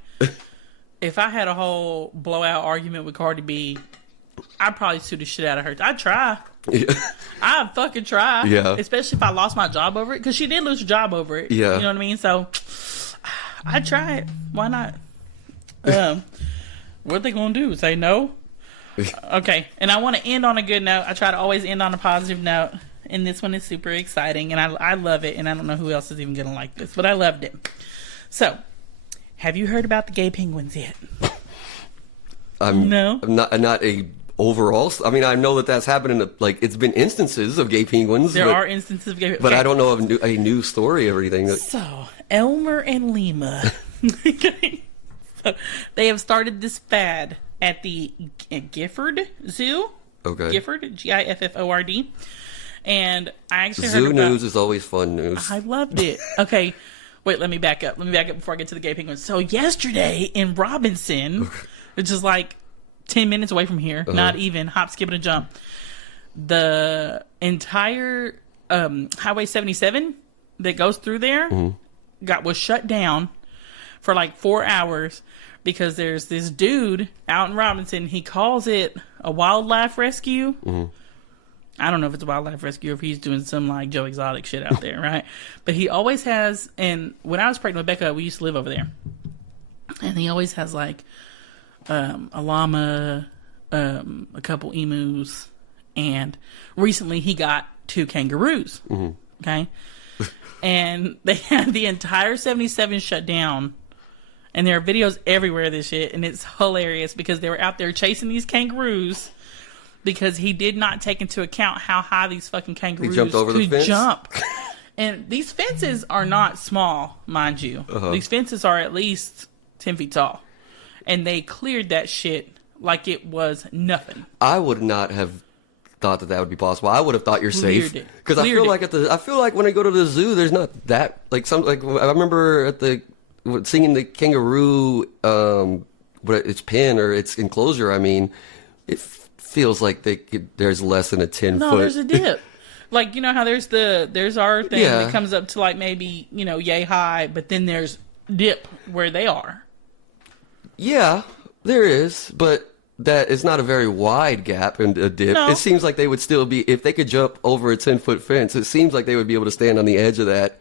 if I had a whole blowout argument with Cardi B, I'd probably sue the shit out of her. I'd try. Yeah. I'd fucking try. Yeah. Especially if I lost my job over it, because she did lose her job over it. Yeah. You know what I mean? So I'd try it. Why not? What are they gonna do? Say no? Okay. And I want to end on a good note. I try to always end on a positive note. And this one is super exciting, and I love it, and I don't know who else is even going to like this, but I loved it. So, have you heard about the gay penguins yet? No? I'm not a overall... I mean, I know that that's happening, it's been instances of gay penguins. There are instances of gay penguins. But I don't know of a new story or anything. So, Elmer and Lima. So, they have started this fad at the Gifford Zoo. Okay. Gifford, Gifford. And I actually Zoo heard about... news is always fun news. I loved it. Okay. Wait, let me back up. Before I get to the gay penguins. So yesterday in Robinson, which is like 10 minutes away from here, not even, hop, skip, and a jump, the entire Highway 77 that goes through there was shut down for like 4 hours because there's this dude out in Robinson. He calls it a wildlife rescue. I don't know if it's a wildlife rescue or if he's doing some like Joe Exotic shit out there, right? But he always has, and when I was pregnant with Becca, we used to live over there. And he always has like a llama, a couple emus, and recently he got 2 kangaroos. Okay? And they had the entire 77 shut down And there are videos everywhere of this shit, and it's hilarious because they were out there chasing these kangaroos because he did not take into account how high these fucking kangaroos jumped over the could fence? jump. And these fences are not small, mind you. These fences are at least 10 feet tall. And they cleared that shit like it was nothing. I would not have thought that would be possible. I would have thought you're safe. Because I feel like when I go to the zoo, there's not that, like, I remember at the seeing the kangaroo, its pen or its enclosure. I mean, it feels like there's less than a 10 foot. No, there's a dip. Like, you know how there's our thing that comes up to like maybe, yay high, but then there's dip where they are. Yeah, there is, but that is not a very wide gap and a dip. No. It seems like they would still be, if they could jump over a 10-foot fence, it seems like they would be able to stand on the edge of that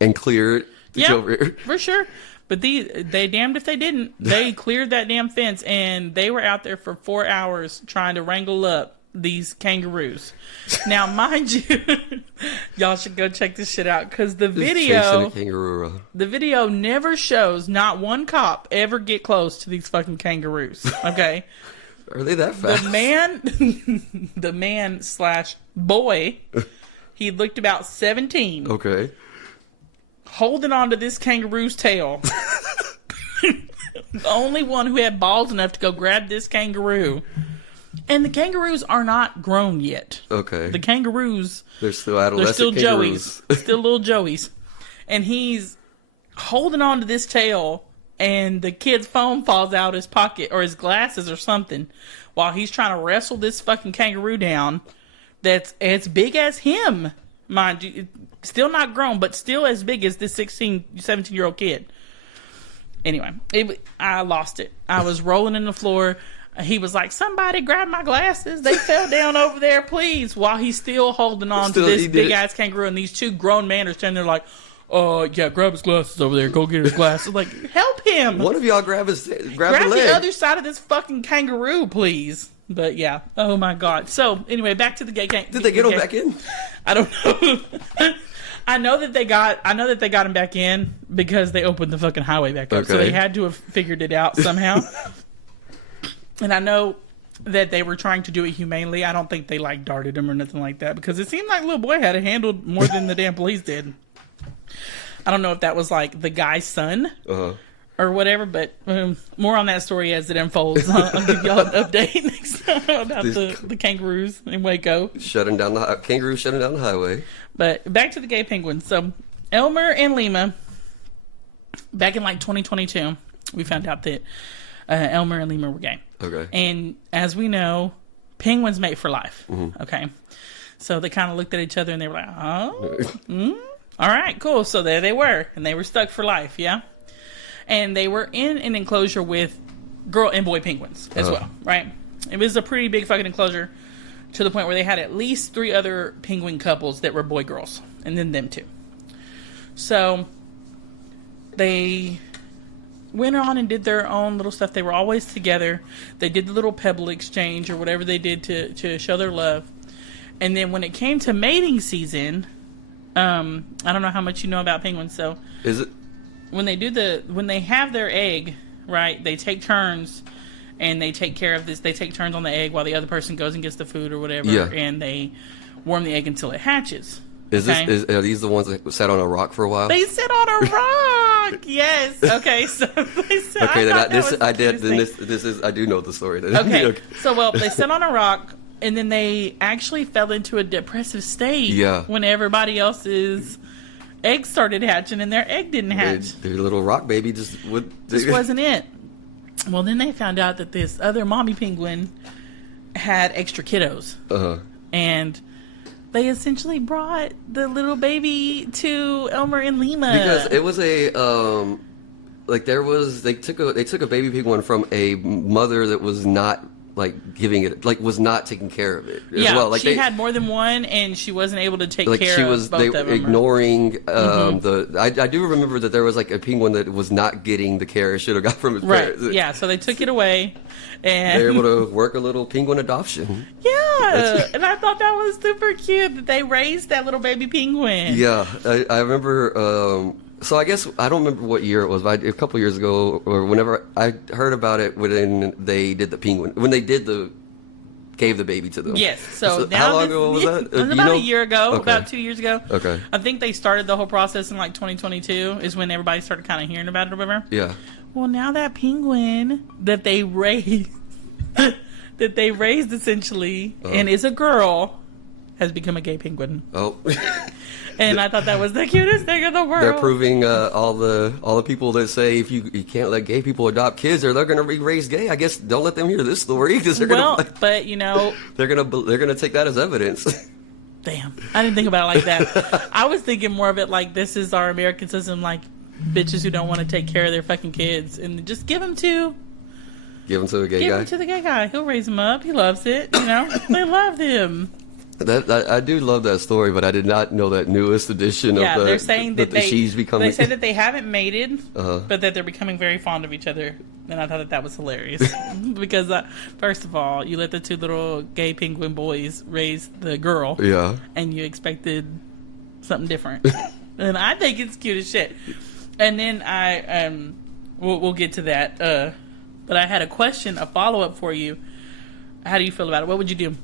and clear it to go over here. For sure. But they damned if they didn't. They cleared that damn fence, and they were out there for 4 hours trying to wrangle up these kangaroos. Now, mind you, y'all should go check this shit out because the video never shows not one cop ever get close to these fucking kangaroos. Okay, are they that fast? The man / boy, he looked about 17. Okay, holding on to this kangaroo's tail. The only one who had balls enough to go grab this kangaroo. And the kangaroos are not grown yet. Okay. The kangaroos... They're still adolescent kangaroos. Joeys. Still little joeys. And he's holding on to this tail, and the kid's phone falls out of his pocket, or his glasses or something, while he's trying to wrestle this fucking kangaroo down that's as big as him, mind you. Still not grown, but still as big as this 17-year-old kid. Anyway, I lost it. I was rolling in the floor. He was like, somebody grab my glasses. They fell down over there, please. While he's still holding on to this big-ass kangaroo. And these two grown men are standing there like, yeah, grab his glasses over there. Go get his glasses. Like, help him. One of y'all grab the the other side of this fucking kangaroo, please. But, yeah. Oh, my God. So, anyway, back to the gay kangaroo. Did they get him back in? I don't know. I know that they got him back in because they opened the fucking highway back up. Okay. So they had to have figured it out somehow. And I know that they were trying to do it humanely. I don't think they like darted him or nothing like that because it seemed like little boy had it handled more than the damn police did. I don't know if that was like the guy's son or whatever, but more on that story as it unfolds. I'll give y'all an update next time about the kangaroos in Waco. Kangaroos shutting down the highway. But back to the gay penguins. So Elmer and Lima, back in like 2022, we found out that Elmer and Lima were gay. Okay. And as we know, penguins mate for life. Mm-hmm. Okay. So they kind of looked at each other and they were like, oh, all right, cool. So there they were. And they were stuck for life, yeah? And they were in an enclosure with girl and boy penguins as well, right? It was a pretty big fucking enclosure to the point where they had at least 3 other penguin couples that were boy girls. And then them too. So they went on and did their own little stuff. They were always together. They did the little pebble exchange or whatever they did to show their love. And then when it came to mating season, I don't know how much you know about penguins. So is it when they have their egg, right? They take turns and they take care of this. They take turns on the egg while the other person goes and gets the food or whatever. Yeah. And they warm the egg until it hatches. Are these the ones that sat on a rock for a while? They sit on a rock. Yes. Okay. So they sit. Okay. I do know the story. Okay. So they sit on a rock, and then they actually fell into a depressive state. Yeah. When everybody else's eggs started hatching, and their egg didn't hatch. Their little rock baby just wasn't it. Well, then they found out that this other mommy penguin had extra kiddos. And they essentially brought the little baby to Elmer and Lima because it was they took a baby penguin from a mother that was not giving it was not taking care of it as well. She had more than one, and she wasn't able to take care of both of them. Ignoring I do remember that there was a penguin that was not getting the care it should have got from its parents. Yeah, so they took it away, and they were able to work a little penguin adoption. Yeah, and I thought that was super cute that they raised that little baby penguin. Yeah, I remember So I guess I don't remember what year it was, but a couple years ago, or whenever I heard about it, when they did the penguin, when they gave the baby to them. Yes. So now how long ago was that? It was about a year ago, Okay. about 2 years ago. Okay. I think they started the whole process in like 2022 is when everybody started kind of hearing about it or whatever. Yeah. Well, now that penguin that they raised, essentially, and is a girl, has become a gay penguin. Oh. And I thought that was the cutest thing in the world. They're proving all the people that say if you can't let gay people adopt kids or they're going to be raised gay. I guess don't let them hear this story because they're but you know, they're gonna take that as evidence. Damn, I didn't think about it like that. I was thinking more of it like this is our American system, like bitches who don't want to take care of their fucking kids and just give them to a gay guy. Give him to the gay guy. He'll raise him up. He loves it. You know, they love him. I do love that story, but I did not know that newest edition of the. They're saying that she's becoming. They say that they haven't mated, but that they're becoming very fond of each other. And I thought that was hilarious because first of all, you let the two little gay penguin boys raise the girl, and you expected something different. And I think it's cute as shit. And then we'll get to that. But I had a follow-up for you. How do you feel about it? What would you do?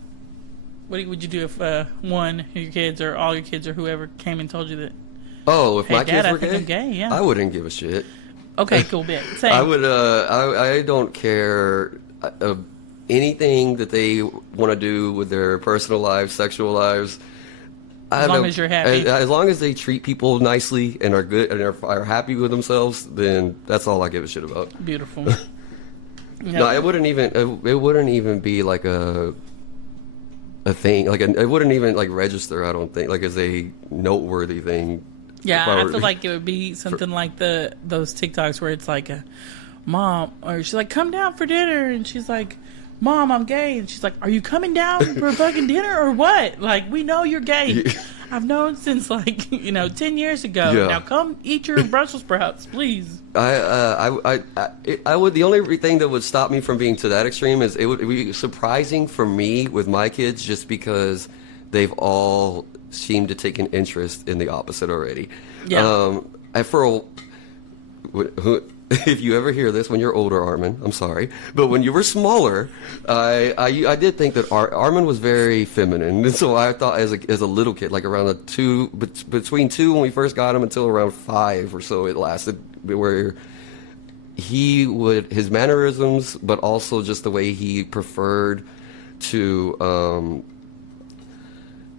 What would you do if one of your kids or all your kids or whoever came and told you that? Oh, if my kids were I think I'm gay, yeah. I wouldn't give a shit. Okay, cool bit. Same. I would. I don't care anything that they want to do with their personal lives, sexual lives. As long as you're happy. As long as they treat people nicely and are good and are happy with themselves, then that's all I give a shit about. Beautiful. No, it wouldn't even be like a thing. Like it wouldn't even like register. I don't think like as a noteworthy thing. Yeah, I feel like it would be something like those TikToks where it's like a mom, or she's like, come down for dinner, and she's like, Mom, I'm gay, and she's like, are you coming down for fucking dinner or what? Like, we know you're gay. I've known since like 10 years ago. Yeah. Now come eat your Brussels sprouts, please. I would. The only thing that would stop me from being to that extreme is it would be surprising for me with my kids, just because they've all seemed to take an interest in the opposite already. Yeah. If you ever hear this when you're older, Armin, I'm sorry, but when you were smaller, I did think that Armin was very feminine, and so I thought as a little kid, like around between 2 when we first got him until around 5 or so, it lasted, where his mannerisms, but also just the way he preferred to.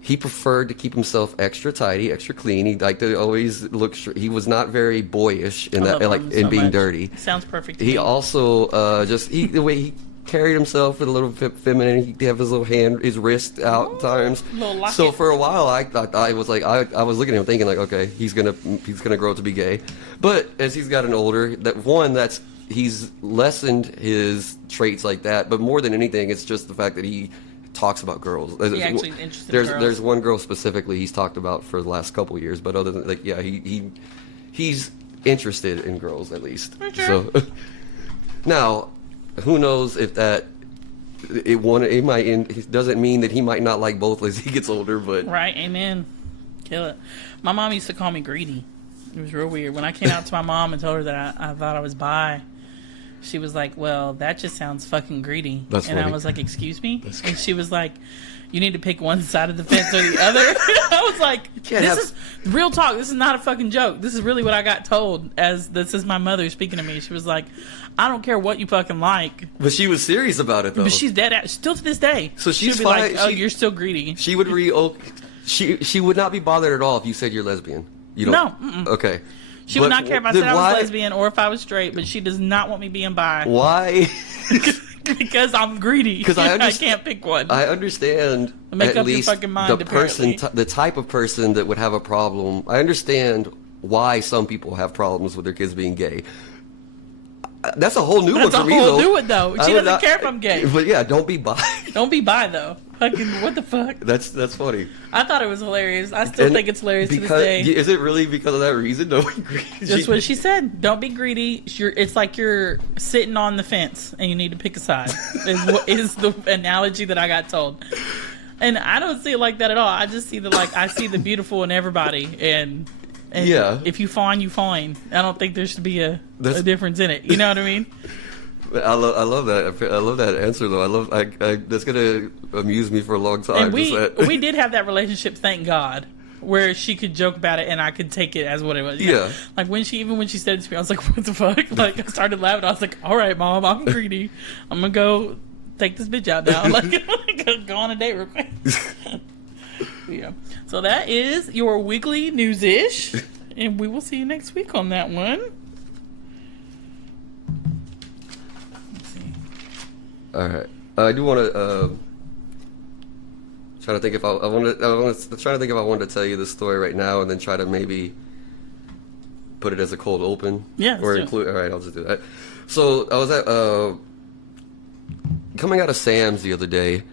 He preferred to keep himself extra tidy, extra clean. He liked to always look. He was not very boyish in that, like in being dirty. Sounds perfect. He also the way he carried himself with a little bit feminine. He'd have his little his wrist out at times. So for a while, I thought I was looking at him thinking like, okay, he's gonna grow up to be gay. But as he's gotten older, he's lessened his traits like that. But more than anything, it's just the fact that he talks about girls. He actually interested in girls. There's one girl specifically he's talked about for the last couple of years, but other than he's interested in girls at least. For sure. So now, who knows if it doesn't mean that he might not like both as he gets older, but right, amen. Kill it. My mom used to call me greedy. It was real weird. When I came out to my mom and told her that I thought I was bi, she was like, well, that just sounds fucking greedy. That's and funny. I was like, excuse me? And she was like, you need to pick one side of the fence or the other. I was like, this is real talk. This is not a fucking joke. This is really what I got told, as this is my mother speaking to me. She was like, I don't care what you fucking like. But she was serious about it, though. But she's dead still to this day. So she's be like, oh, you're still greedy. She would she would not be bothered at all if you said you're lesbian. You don't. No. Mm-mm. Okay. She would not care if I said I was lesbian or if I was straight, but she does not want me being bi. Why? Because I'm greedy. Because I can't pick one. I understand Make up your fucking mind, the type of person that would have a problem. I understand why some people have problems with their kids being gay. That's a whole new one for me, though. That's a whole new one, though. She doesn't care if I'm gay. But yeah, don't be bi. Don't be bi, though. Fucking, what the fuck? That's funny. I thought it was hilarious. I still think it's hilarious to this day. Is it really because of that reason? No. Just what she said. Don't be greedy. It's like you're sitting on the fence and you need to pick a side. is the analogy that I got told. And I don't see it like that at all. I just see I see the beautiful in everybody, and And Yeah. if you fawn, you fawn. I don't think there should be a difference in it. You know what I mean? I love that. I love that answer though. That's gonna amuse me for a long time. And we did have that relationship, thank God, where she could joke about it and I could take it as what it was. Yeah. Like when she said it to me, I was like, what the fuck? Like I started laughing. I was like, all right, Mom, I'm greedy. I'm gonna go take this bitch out now. Like go on a date real quick. Yeah. So that is your weekly Newsish. And we will see you next week on that one. Let's see. All right. I do want to trying to think if I wanted to tell you this story right now and then try to maybe put it as a cold open. Yeah. Or include. All right, I'll just do that. So I was at coming out of Sam's the other day,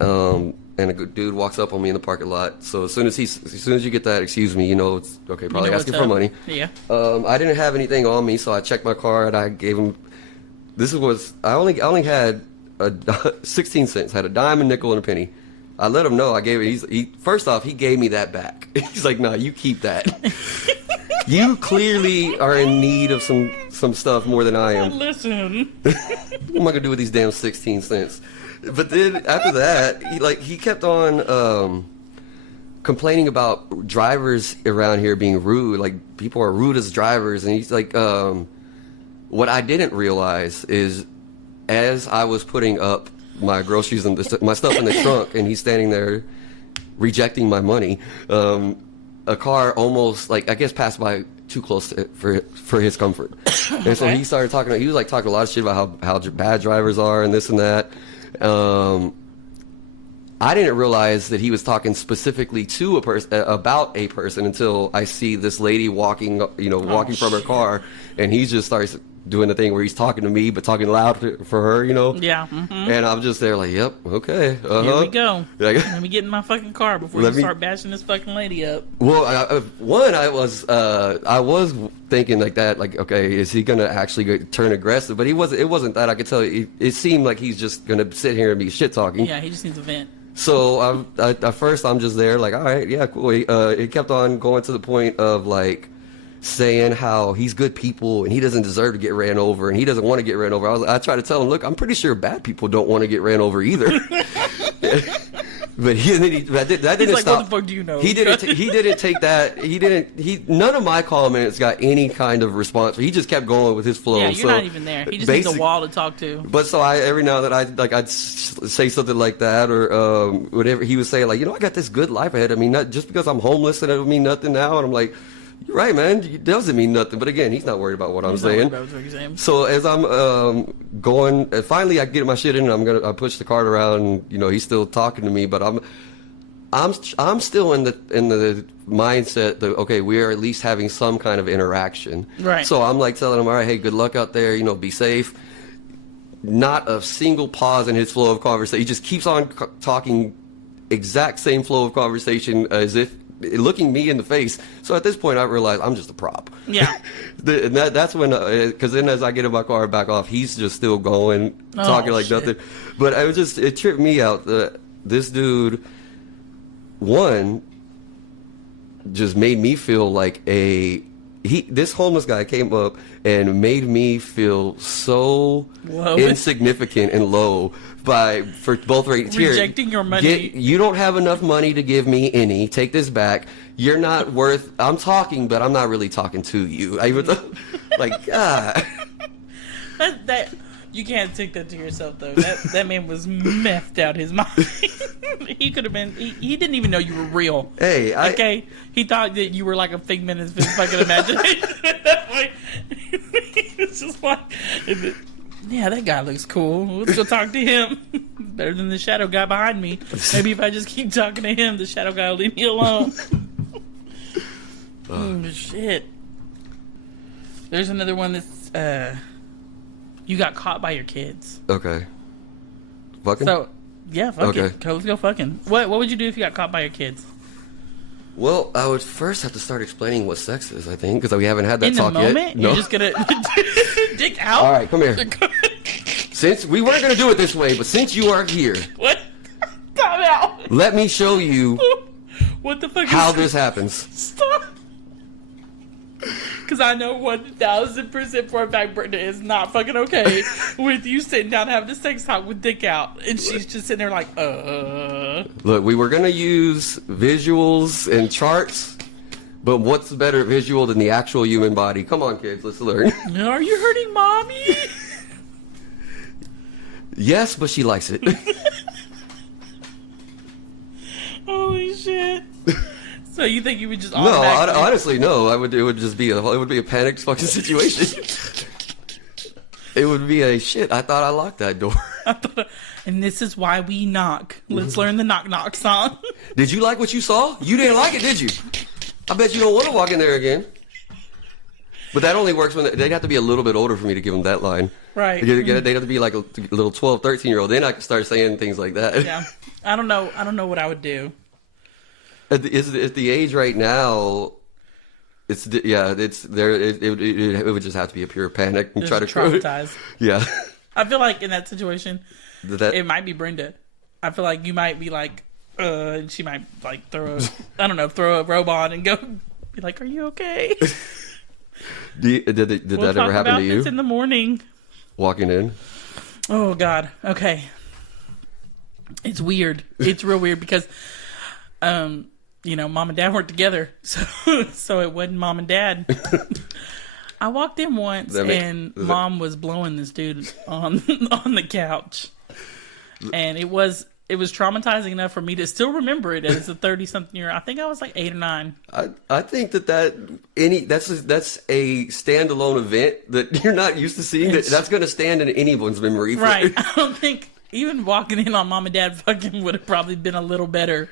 and a good dude walks up on me in the parking lot. So as soon as you get that, excuse me, it's okay. Probably asking for money. Yeah. I didn't have anything on me, so I checked my card. I gave him. I only had 16 cents. Had a dime, a nickel, and a penny. I let him know. I gave it. First off, he gave me that back. He's like, "No, you keep that. You clearly are in need of some stuff more than I am. Listen, what am I gonna do with these damn 16 cents?" But then after that, he kept on complaining about drivers around here being rude. Like people are rude as drivers, and he's like, what I didn't realize is, as I was putting up my groceries and my stuff in the trunk, and he's standing there rejecting my money, a car almost passed by too close for his comfort. And so he started talking. He was talking a lot of shit about how bad drivers are and this and that. I didn't realize that he was talking specifically to about a person until I see this lady walking from her car, and he just starts doing the thing where he's talking to me but talking loud for her, Yeah. Mm-hmm. And I'm just there like, yep, okay. Here we go. Let me get in my fucking car before you start bashing this fucking lady up. Well, I was thinking like that, like, okay, is he gonna actually turn aggressive? But he wasn't. It wasn't that. I could tell. It seemed like he's just gonna sit here and be shit talking. Yeah, he just needs a vent. So at first I'm just there like, all right, yeah, cool. It kept on going to the point of saying how he's good people and he doesn't deserve to get ran over and he doesn't want to get ran over. I tried to tell him, look, I'm pretty sure bad people don't want to get ran over either. But that didn't like, stop. what the fuck do you know? He didn't take that. None of my comments got any kind of response. He just kept going with his flow. Yeah, you're not even there. He just needs a wall to talk to. But so every now and then I'd say something like that or whatever. He would say I got this good life ahead. I mean, not just because I'm homeless and it would mean nothing now. And I'm like, you're right, man. It doesn't mean nothing. But again, he's not worried about what I'm saying. So as I'm going, finally I get my shit in, and I push the cart around. And, he's still talking to me, but I'm still in the mindset that, okay, we are at least having some kind of interaction. Right. So I'm telling him, all right, hey, good luck out there. Be safe. Not a single pause in his flow of conversation. He just keeps on talking, exact same flow of conversation as if looking me in the face. So at this point, I realize I'm just a prop. Yeah. And that's when, because then as I get in my car and back off, he's just still going, talking like nothing. But it tripped me out. This dude, one, just made me feel like this homeless guy came up and made me feel so insignificant and low for both rates here. Rejecting your money. You don't have enough money to give me any. Take this back. You're not worth. I'm talking, but I'm not really talking to you. God. That you can't take that to yourself though. That man was methed out his mind. He could have been. He didn't even know you were real. Hey, okay. He thought that you were like a figment of his fucking imagination. It's just like, yeah, that guy looks cool. Let's go talk to him. Better than the shadow guy behind me. Maybe if I just keep talking to him, the shadow guy will leave me alone. Shit. There's another one that's you got caught by your kids. Okay. Fucking? So, yeah, fuck it. Let's go fucking. What would you do if you got caught by your kids? Well, I would first have to start explaining what sex is, I think, because we haven't had that talk yet. In the moment? You're just going to dick out? All right, come here. Since we weren't going to do it this way, but since you are here. What? Time out. Let me show you what the fuck how this happens. Stop. Because I know 1,000% for a fact Brenda is not fucking okay with you sitting down having a sex talk with dick out. And she's just sitting there like, Look, we were going to use visuals and charts, but what's better visual than the actual human body? Come on, kids, let's learn. Are you hurting mommy? Yes, but she likes it. Holy shit. So you think you would just No, automatically... honestly, no. It would just be a panicked fucking situation. It would be a shit. I thought I locked that door. And this is why we knock. Let's learn the knock knock song. Did you like what you saw? You didn't like it, did you? I bet you don't want to walk in there again. But that only works when they'd have to be a little bit older for me to give them that line. Right. They'd have to be like a little 12, 13-year-old. Then I could start saying things like that. Yeah. I don't know what I would do. At the age right now, it's there. It would just have to be a pure panic and Just try to traumatize. Yeah. I feel like in that situation, That it might be Brenda. I feel like you might be like, and she might like throw a robe on and go, be like, "Are you okay?" did that ever happen to you? This in the morning. Walking in. Oh God. Okay. It's weird. It's real weird because, mom and dad weren't together, so it wasn't mom and dad. I walked in once and mom was blowing this dude on the couch, and it was traumatizing enough for me to still remember it as a 30-something-year. I think I was like 8 or 9. I think that's a standalone event that you're not used to seeing. That's going to stand in anyone's memory. Right. I don't think even walking in on mom and dad fucking would have probably been a little better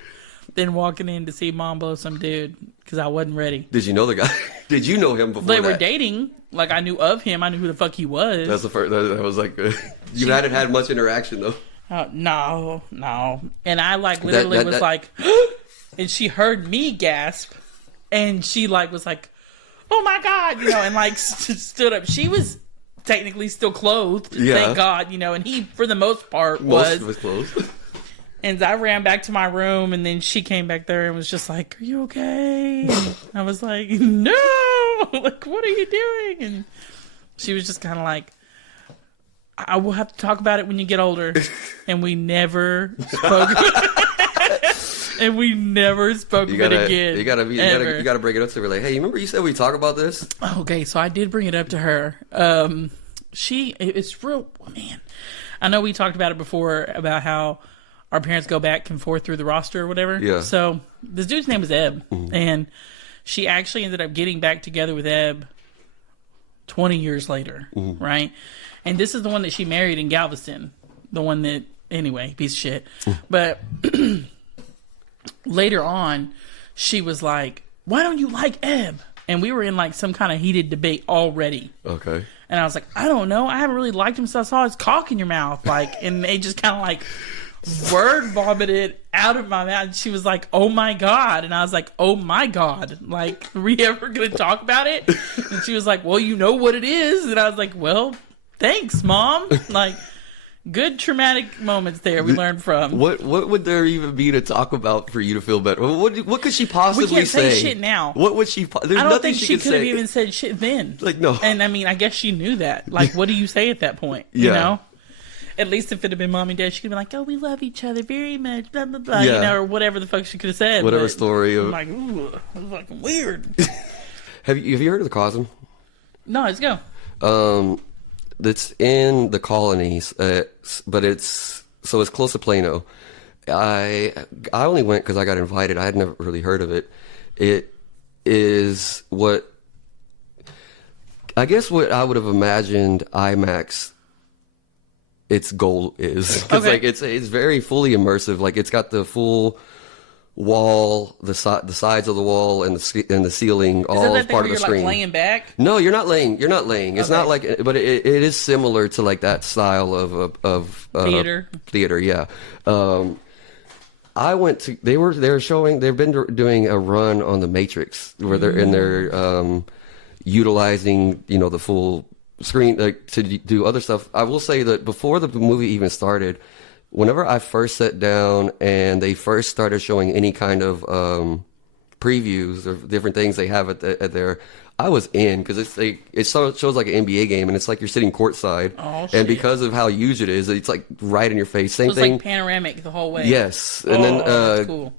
than walking in to see mom blow some dude because I wasn't ready. Did you know the guy? Did you know him before They were dating. Like, I knew of him. I knew who the fuck he was. That's the first. That was like you hadn't had much interaction though. No. And I literally was like, and she heard me gasp, and she was like, "Oh my God," and stood up. She was technically still clothed, thank God, and he, for the most part, was clothed. And I ran back to my room, and then she came back there and was just like, "Are you okay?" And I was like, "No, what are you doing?" And she was just kind of like, "I will have to talk about it when you get older." And we never spoke. And we never spoke of it again. You gotta bring it up to her. Like, hey, you remember you said we talk about this? Okay, so I did bring it up to her. It's real, man. I know we talked about it before about how our parents go back and forth through the roster or whatever. Yeah. So this dude's name was Eb, and she actually ended up getting back together with Eb 20 years later, right? And this is the one that she married in Galveston. The one that, anyway, piece of shit. But later on, she was like, "Why don't you like Eb?" And we were in some kind of heated debate already. Okay. And I was like, "I don't know. I haven't really liked him since I saw his cock in your mouth." And they just kind of word vomited out of my mouth. She was like, "Oh my God." And I was like, "Oh my God. Are we ever going to talk about it?" And she was like, "Well, you know what it is." And I was like, "Well, thanks, Mom." Good traumatic moments there we learned from. What would there even be to talk about for you to feel better? What could she possibly say? We can't say shit now. What would she? There's I don't nothing think she could have say. even said shit then. No. And I mean, I guess she knew that. What do you say at that point? Yeah. You know? At least if it had been mom and dad, she could have been like, "Oh, we love each other very much," blah, blah, blah. Yeah. Or whatever the fuck she could have said. Whatever story. I'm like, ooh, that's fucking weird. Have you heard of the Cosm? No, let's go. It's in the colonies, but it's close to Plano. I only went because I got invited. I had never really heard of it. It is what I would have imagined IMAX. Its goal is because it's very fully immersive. It's got the full wall, the sides of the wall, and the ceiling all as part of the screen. You're laying back? No, you're not laying. It's not but it is similar to that style of theater. Theater, yeah. I went to. They've been doing a run on the Matrix where they're utilizing the full screen to do other stuff. I will say that before the movie even started, whenever I first sat down and they first started showing any kind of previews or different things they have at there, I was in because it's like shows like an NBA game, and it's like you're sitting courtside. Oh, shit. And because of how huge it is, it's like right in your face. Same It's thing. like panoramic the whole way. Yes, and that's cool.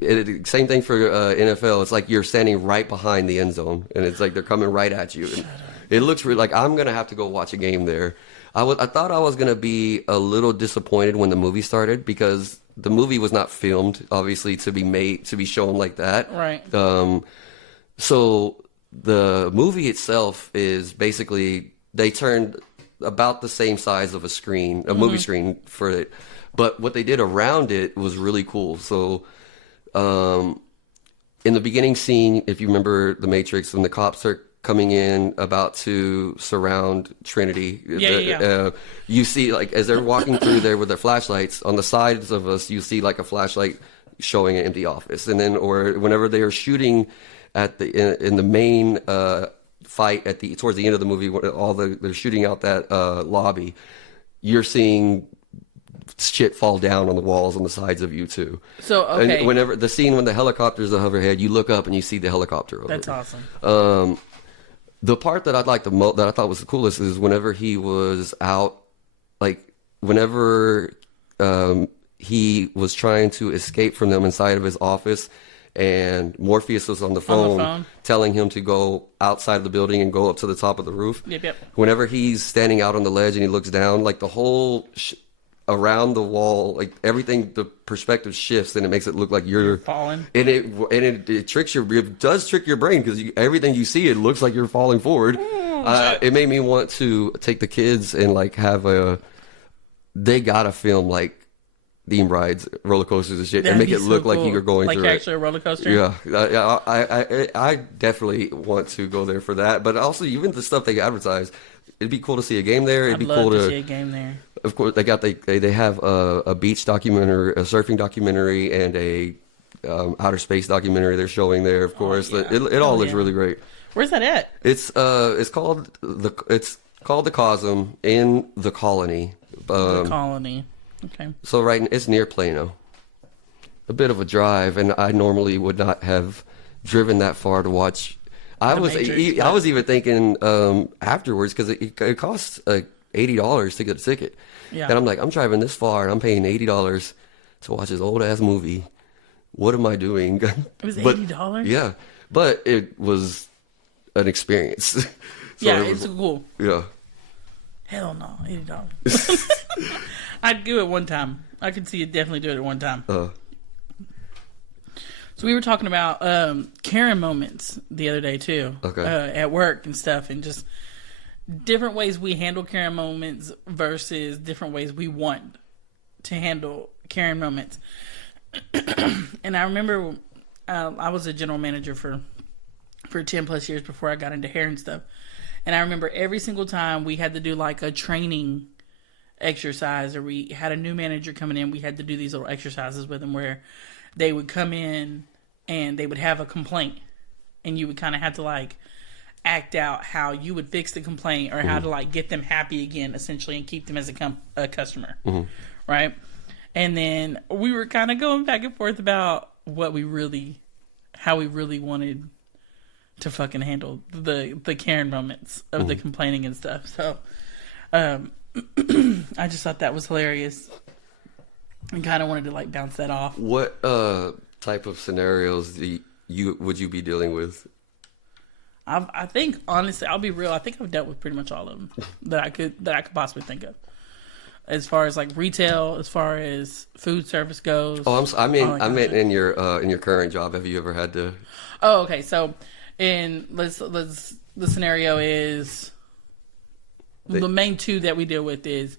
Same thing for NFL. It's like you're standing right behind the end zone, and it's like they're coming right at you. And it looks really like I'm gonna have to go watch a game there. I thought I was gonna be a little disappointed when the movie started because the movie was not filmed, obviously, to be shown like that. Right. So the movie itself is basically they turned about the same size of a screen, a movie screen for it, but what they did around it was really cool. So. In the beginning scene, if you remember The Matrix, when the cops are coming in about to surround Trinity, you see like as they're walking through there with their flashlights on the sides of us, you see like a flashlight showing an empty office, and then or whenever they are shooting at in the main fight at towards the end of the movie, they're shooting out that lobby, you're seeing shit fall down on the walls on the sides of you too. So okay, and whenever the scene when the helicopter's the hoverhead, you look up and you see the helicopter over. That's awesome. The part that I'd like the most, that I thought was the coolest, is whenever he was out, like whenever he was trying to escape from them inside of his office, and Morpheus was on the phone telling him to go outside of the building and go up to the top of the roof. Yep. Whenever he's standing out on the ledge and he looks down, like the whole around the wall, like everything, the perspective shifts and it makes it look like you're falling. And it tricks it does trick your brain because everything you see, it looks like you're falling forward. It made me want to take the kids and like they gotta film like theme rides, roller coasters and shit, and make it look like you're going through like actually a roller coaster. Yeah, I definitely want to go there for that. But also even the stuff they advertise, it'd be cool to see a game there. It'd be cool to see a game there. Of course, they have a beach documentary, a surfing documentary, and a outer space documentary they're showing there. Of course, it all looks really great. Where's that at? It's called the Cosm in the Colony. The Colony. Okay. So it's near Plano. A bit of a drive, and I normally would not have driven that far to watch. I was even thinking afterwards because it costs $80 to get a ticket. Yeah. And I'm like, I'm driving this far and I'm paying $80 to watch this old ass movie. What am I doing? It was $80? Yeah. But it was an experience. So it's cool. Yeah. Hell no, $80. I'd do it one time. I could see you definitely do it at one time. So we were talking about Karen moments the other day too. Okay. At work and stuff, and just different ways we handle Karen moments versus different ways we want to handle Karen moments. And I remember I was a general manager for 10 plus years before I got into hair and stuff. And I remember every single time we had to do like a training exercise, or we had a new manager coming in, we had to do these little exercises with them where they would come in and they would have a complaint, and you would kind of have to like act out how you would fix the complaint or how to like get them happy again, essentially, and keep them as a customer, right? And then we were kind of going back and forth about how we really wanted to fucking handle the Karen moments of the complaining and stuff. So I just thought that was hilarious and kind of wanted to like bounce that off. What type of scenarios would you be dealing with? I think, honestly, I'll be real, I think I've dealt with pretty much all of them that I could possibly think of. As far as like retail, as far as food service goes. Oh, I meant in your current job. Have you ever had to? Oh, okay. So, the scenario is the main two that we deal with is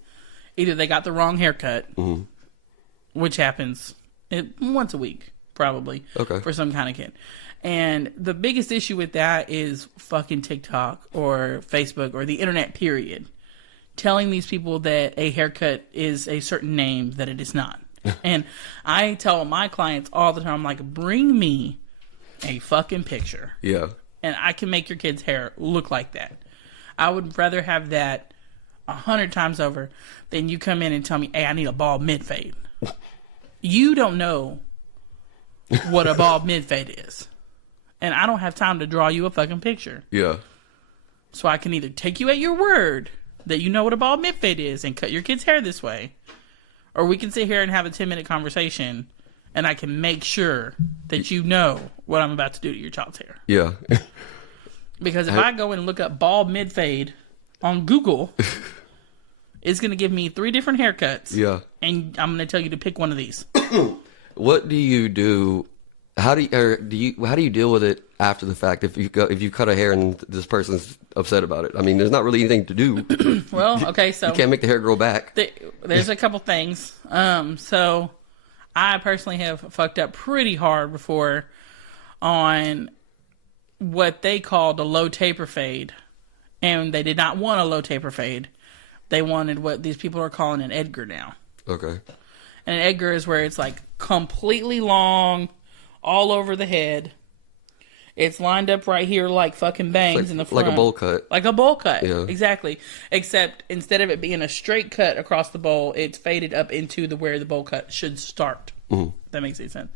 either they got the wrong haircut, which happens once a week probably, for some kind of kid. And the biggest issue with that is fucking TikTok or Facebook or the internet, period. Telling these people that a haircut is a certain name that it is not. And I tell my clients all the time, I'm like, bring me a fucking picture. Yeah. And I can make your kid's hair look like that. I would rather have that 100 times over than you come in and tell me, hey, I need a bald mid-fade. You don't know what a bald mid-fade is. And I don't have time to draw you a fucking picture. Yeah. So I can either take you at your word that you know what a bald mid fade is and cut your kid's hair this way, or we can sit here and have a 10-minute conversation and I can make sure that you know what I'm about to do to your child's hair. Yeah. Because if I go and look up bald mid fade on Google, it's going to give me 3 different haircuts. Yeah. And I'm going to tell you to pick one of these. What do you do? How do you deal with it after the fact if you cut a hair and this person's upset about it? I mean, there's not really anything to do. Well, okay, so you can't make the hair grow back. There's a couple things. So I personally have fucked up pretty hard before on what they called a low taper fade, and they did not want a low taper fade. They wanted what these people are calling an Edgar now. Okay. And an Edgar is where it's like completely long, all over the head. It's lined up right here like fucking bangs in the front. Like a bowl cut. Like a bowl cut. Yeah. Exactly. Except instead of it being a straight cut across the bowl, it's faded up into where the bowl cut should start. Mm-hmm. That makes any sense.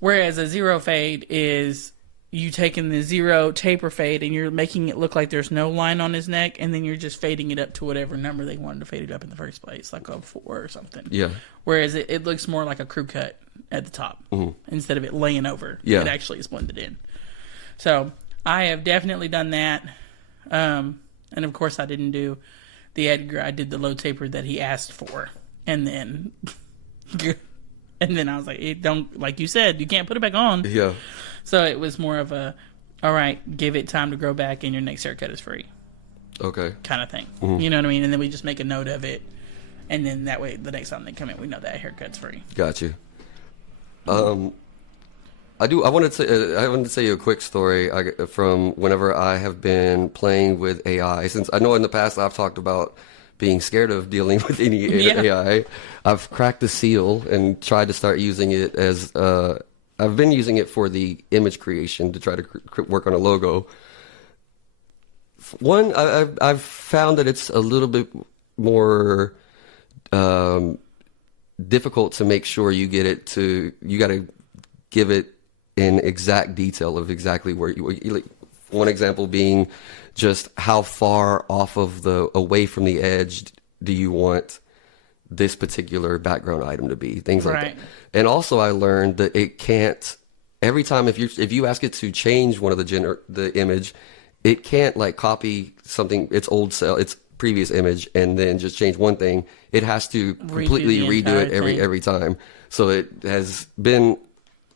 Whereas a zero fade is you taking the zero taper fade and you're making it look like there's no line on his neck, and then you're just fading it up to whatever number they wanted to fade it up in the first place, like a 4 or something. Yeah. Whereas it looks more like a crew cut at the top instead of it laying over. Yeah. It actually is blended in. So I have definitely done that. And of course I didn't do the Edgar. I did the low taper that he asked for. And then I was like, it don't, like you said, you can't put it back on. Yeah. So it was more of a, all right, give it time to grow back and your next haircut is free. Okay. Kind of thing. You know what I mean? And then we just make a note of it. And then that way, the next time they come in, we know that haircut's free. Got you. I wanted to say a quick story from whenever I have been playing with AI. Since I know in the past I've talked about being scared of dealing with any AI. I've cracked the seal and tried to start using it as I've been using it for the image creation to try to work on a logo. One, I've found that it's a little bit more difficult to make sure you get it to. You got to give it in exact detail of exactly where you. Like, one example being just how far off of away from the edge do you want this particular background item to be, things like that. And also I learned that it can't, every time if you ask it to change one of the image, it can't like copy something, its previous image and then just change one thing. It has to completely redo it every time. So it has been,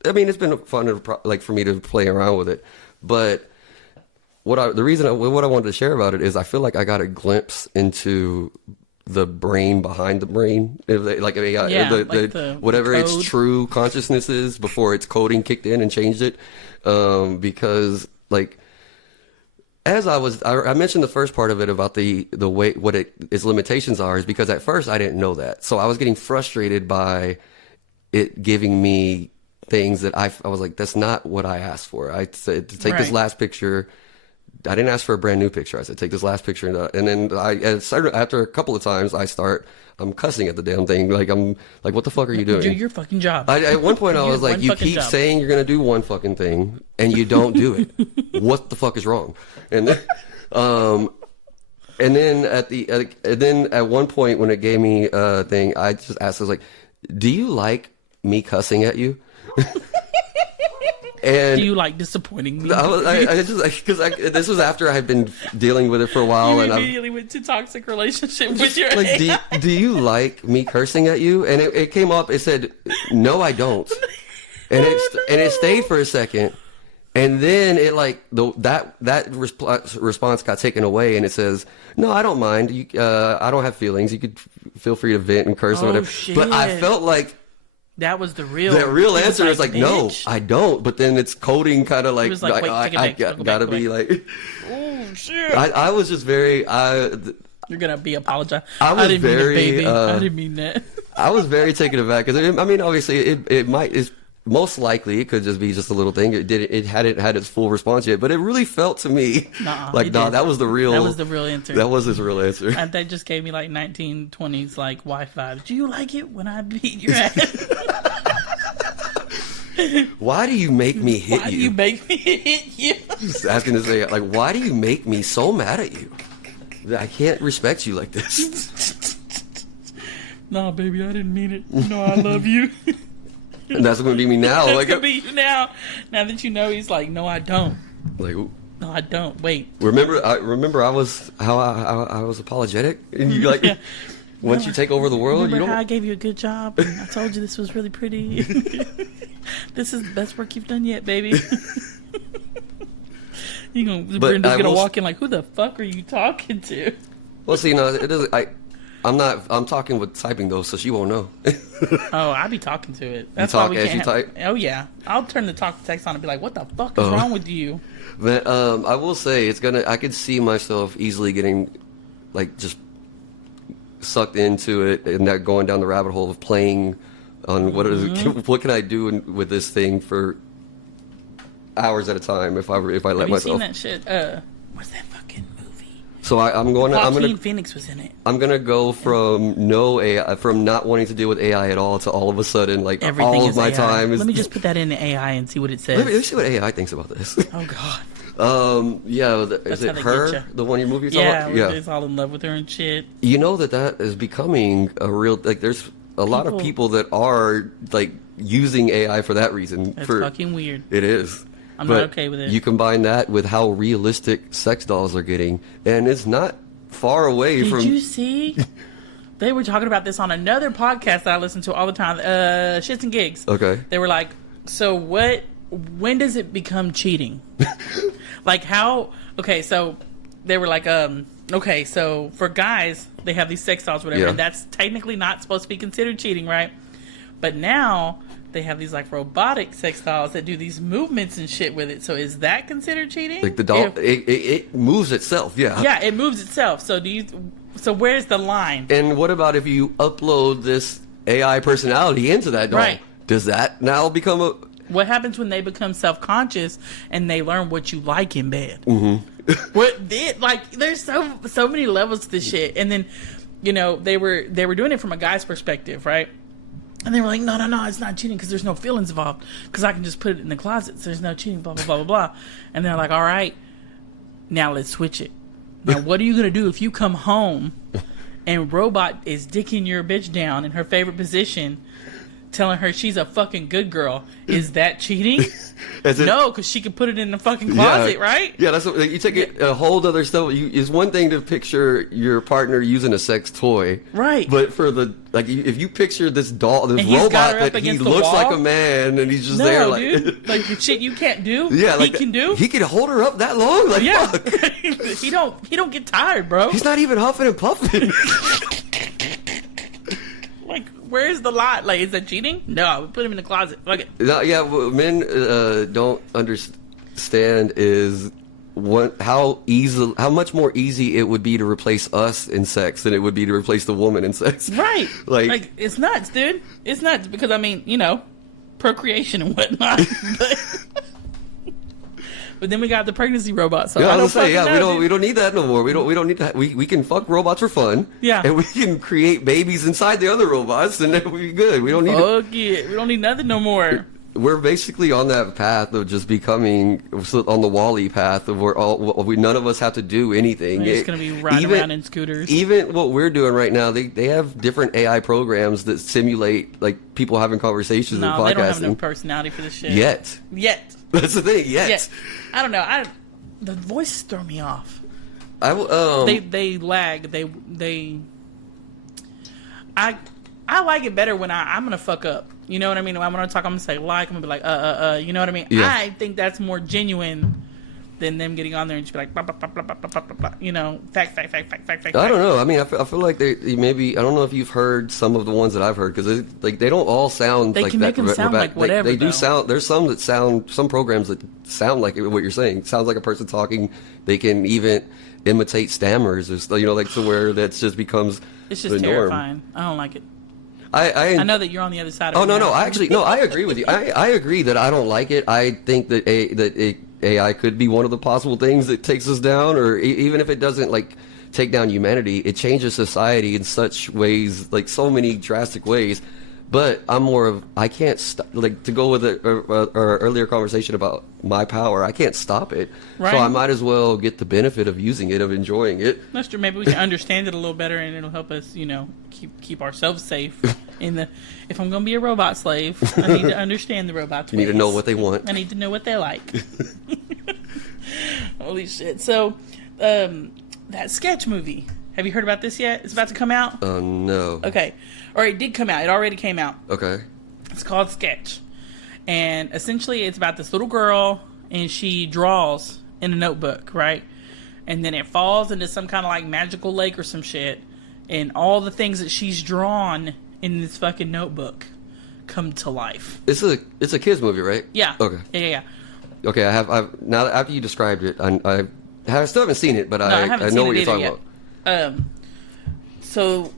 I mean, it's been fun for me to play around with it, but what I wanted to share about it is I feel like I got a glimpse into the brain behind the brain, like whatever its true consciousness is before its coding kicked in and changed it. Because like, as I mentioned the first part of it about the way its limitations are, is because at first I didn't know that, so I was getting frustrated by it giving me things that I was like, that's not what I asked for. I said to take this last picture. I didn't ask for a brand new picture. I said, take this last picture. And then after a couple of times, I'm cussing at the damn thing. Like, I'm like, what the fuck are you doing? Do your fucking job. At one point, I was like, you keep saying you're going to do one fucking thing and you don't do it. What the fuck is wrong? And then, at one point when it gave me a thing, I just asked, I was like, do you like me cussing at you? And do you like disappointing me? This was after I had been dealing with it for a while, you immediately went to toxic relationship with your like, do you like me cursing at you? And it came up. It said, no, I don't. And it stayed for a second, and then it like that response got taken away, and it says, no, I don't mind. I don't have feelings. You could feel free to vent and curse or whatever. Shit. But I felt like. That was the real answer is like, no, I don't. But then it's coding kind of like, like I gotta be like, oh shit. I was just very, you're gonna be apologize. I was didn't very, mean it, baby. I didn't mean that. I was very taken aback because I mean, obviously, it's most likely it could just be just a little thing. It hadn't had its full response yet, but it really felt to me that was the real. That was the real answer. That was his real answer. And that just gave me like 1920s like wife vibes. Do you like it when I beat your ass? Why do you make me hit Why do you? you make me hit you? Just asking to say, like, why do you make me so mad at you? I can't respect you like this. Nah, baby, I didn't mean it. You know I love you. And that's going to be me now. That's Like, gonna be you now. Now that you know, he's like, no, I don't. like, No, I don't. Wait. remember I was how I was apologetic, and you like Yeah. once you take over the world, Remember you how I don't. gave you a good job? And I told you this was really pretty. This is the best work you've done yet, baby. Brenda's gonna walk in like, who the fuck are you talking to? Well, see, no, it doesn't. I'm not. I'm talking with typing though, so she won't know. Oh, I be talking to it. That's talk why we as can't you have- type? Oh yeah, I'll turn the talk to text on and be like, "What the fuck is wrong with you?" But I will say it's gonna. I could see myself easily getting, like, just sucked into it and not going down the rabbit hole of playing on what is what can I do with this thing for hours at a time if I let Have you myself. seen that shit? What's that fucking movie? So I'm going. I'm Joaquin gonna. Phoenix was in it. I'm gonna go from no AI, from not wanting to deal with AI at all to all of a sudden, like, Everything all is of my AI. time is. Let me just put that in the AI and see what it says. Let me see what AI thinks about this. Oh god. Yeah, That's is how it they her? get ya. The one your movie you're Yeah, talking about? we're just all in love with her and shit. You know that is becoming a real, like, there's a lot of people that are, like, using AI for that reason. That's for fucking weird. It is. I'm But not okay with it. You combine that with how realistic sex dolls are getting, and it's not far away from. Did you see? They were talking about this on another podcast that I listen to all the time. Shits and Gigs. Okay. They were like, so what? When does it become cheating? Like how? Okay, so they were like, okay, so for guys, they have these sex dolls, whatever, Yeah. and that's technically not supposed to be considered cheating, right? But now they have these like robotic sex dolls that do these movements and shit with it. So is that considered cheating? Like the doll, If- it moves itself, yeah. yeah, it moves itself. So do you? So where's the line? And what about if you upload this AI personality into that doll? Right. Does that now become a? What happens when they become self-conscious and they learn what you like in bed? Mm-hmm. What did like? There's so many levels to this shit. And then, you know, they were doing it from a guy's perspective, right? And they were like, no, it's not cheating because there's no feelings involved. Because I can just put it in the closet. So there's no cheating. Blah blah blah blah blah. And they're like, all right, now let's switch it. Now what are you gonna do if you come home and robot is dicking your bitch down in her favorite position? Telling her she's a fucking good girl. Is that cheating? No, because she could put it in the fucking closet, right? Yeah, that's what, you take it a whole other stuff. It's one thing to picture your partner using a sex toy, Right. But for the if you picture this doll, this And he's got robot her up that he against the looks like wall? a man, and he's just No, there, like, dude. Like the shit you can't do. yeah, like he can do. He can hold her up that long, like, Yeah. fuck. he don't get tired, bro. He's not even huffing and puffing. Like, where's the line? Like, is that cheating? No, we put him in the closet. Fuck it. No, yeah, what men don't understand is how much more easy it would be to replace us in sex than it would be to replace the woman in sex. Right. Like it's nuts, dude. It's nuts because I mean, you know, procreation and whatnot. But then we got the pregnancy robot. So yeah, I I don't was gonna say, fucking know, we don't need that no more. We don't need to. We can fuck robots for fun. Yeah. And we can create babies inside the other robots, and then we're good. We don't need. Fuck yeah. We don't need nothing no more. We're basically on that path of just becoming on the Wall-E path of where none of us have to do anything. We're just gonna be riding around in scooters. Even what we're doing right now, they have different AI programs that simulate like people having conversations and No, podcasting. they don't have no personality for this shit. Yet. That's the thing. Yet. I don't know. The voices throw me off. I They lag. I like it better when I'm gonna fuck up. You know what I mean? When I'm gonna talk, I'm gonna say like. I'm gonna be like You know what I mean? Yeah. I think that's more genuine than them getting on there and just be like blah, blah, blah, blah, blah, blah, blah, blah. You know, fact. I don't know. I mean, I feel like they maybe. I don't know if you've heard some of the ones that I've heard because like they don't all sound They like can that. make them sound like whatever, They do though. sound. There's some programs that sound like what you're saying. Sounds like a person talking. They can even imitate stammers or like to where that just becomes It's the just norm. terrifying. I don't like it. I know that you're on the other side of Oh it. no, now. I actually I agree with you. I agree that I don't like it. I think that AI could be one of the possible things that takes us down, or even if it doesn't like take down humanity, it changes society in such ways, like so many drastic ways. But I'm more of, I can't stop, like, to go with our earlier conversation about my power, I can't stop it. Right. So I might as well get the benefit of using it, of enjoying it. That's true. Maybe we can understand it a little better, and it'll help us, keep ourselves safe. If I'm going to be a robot slave, I need to understand the robots. You need to know what they want. I need to know what they like. Holy shit. So, that sketch movie. Have you heard about this yet? It's about to come out? Oh, no. Okay. Or it did come out. It already came out. Okay. It's called Sketch. And essentially it's about this little girl, and she draws in a notebook, right? And then it falls into some kind of like magical lake or some shit. And all the things that she's drawn in this fucking notebook come to life. It's a kid's movie, right? Yeah. Okay. Yeah. Okay, I've now that after you described it, I still haven't seen it, but I haven't know seen what it you're either talking yet. about. So,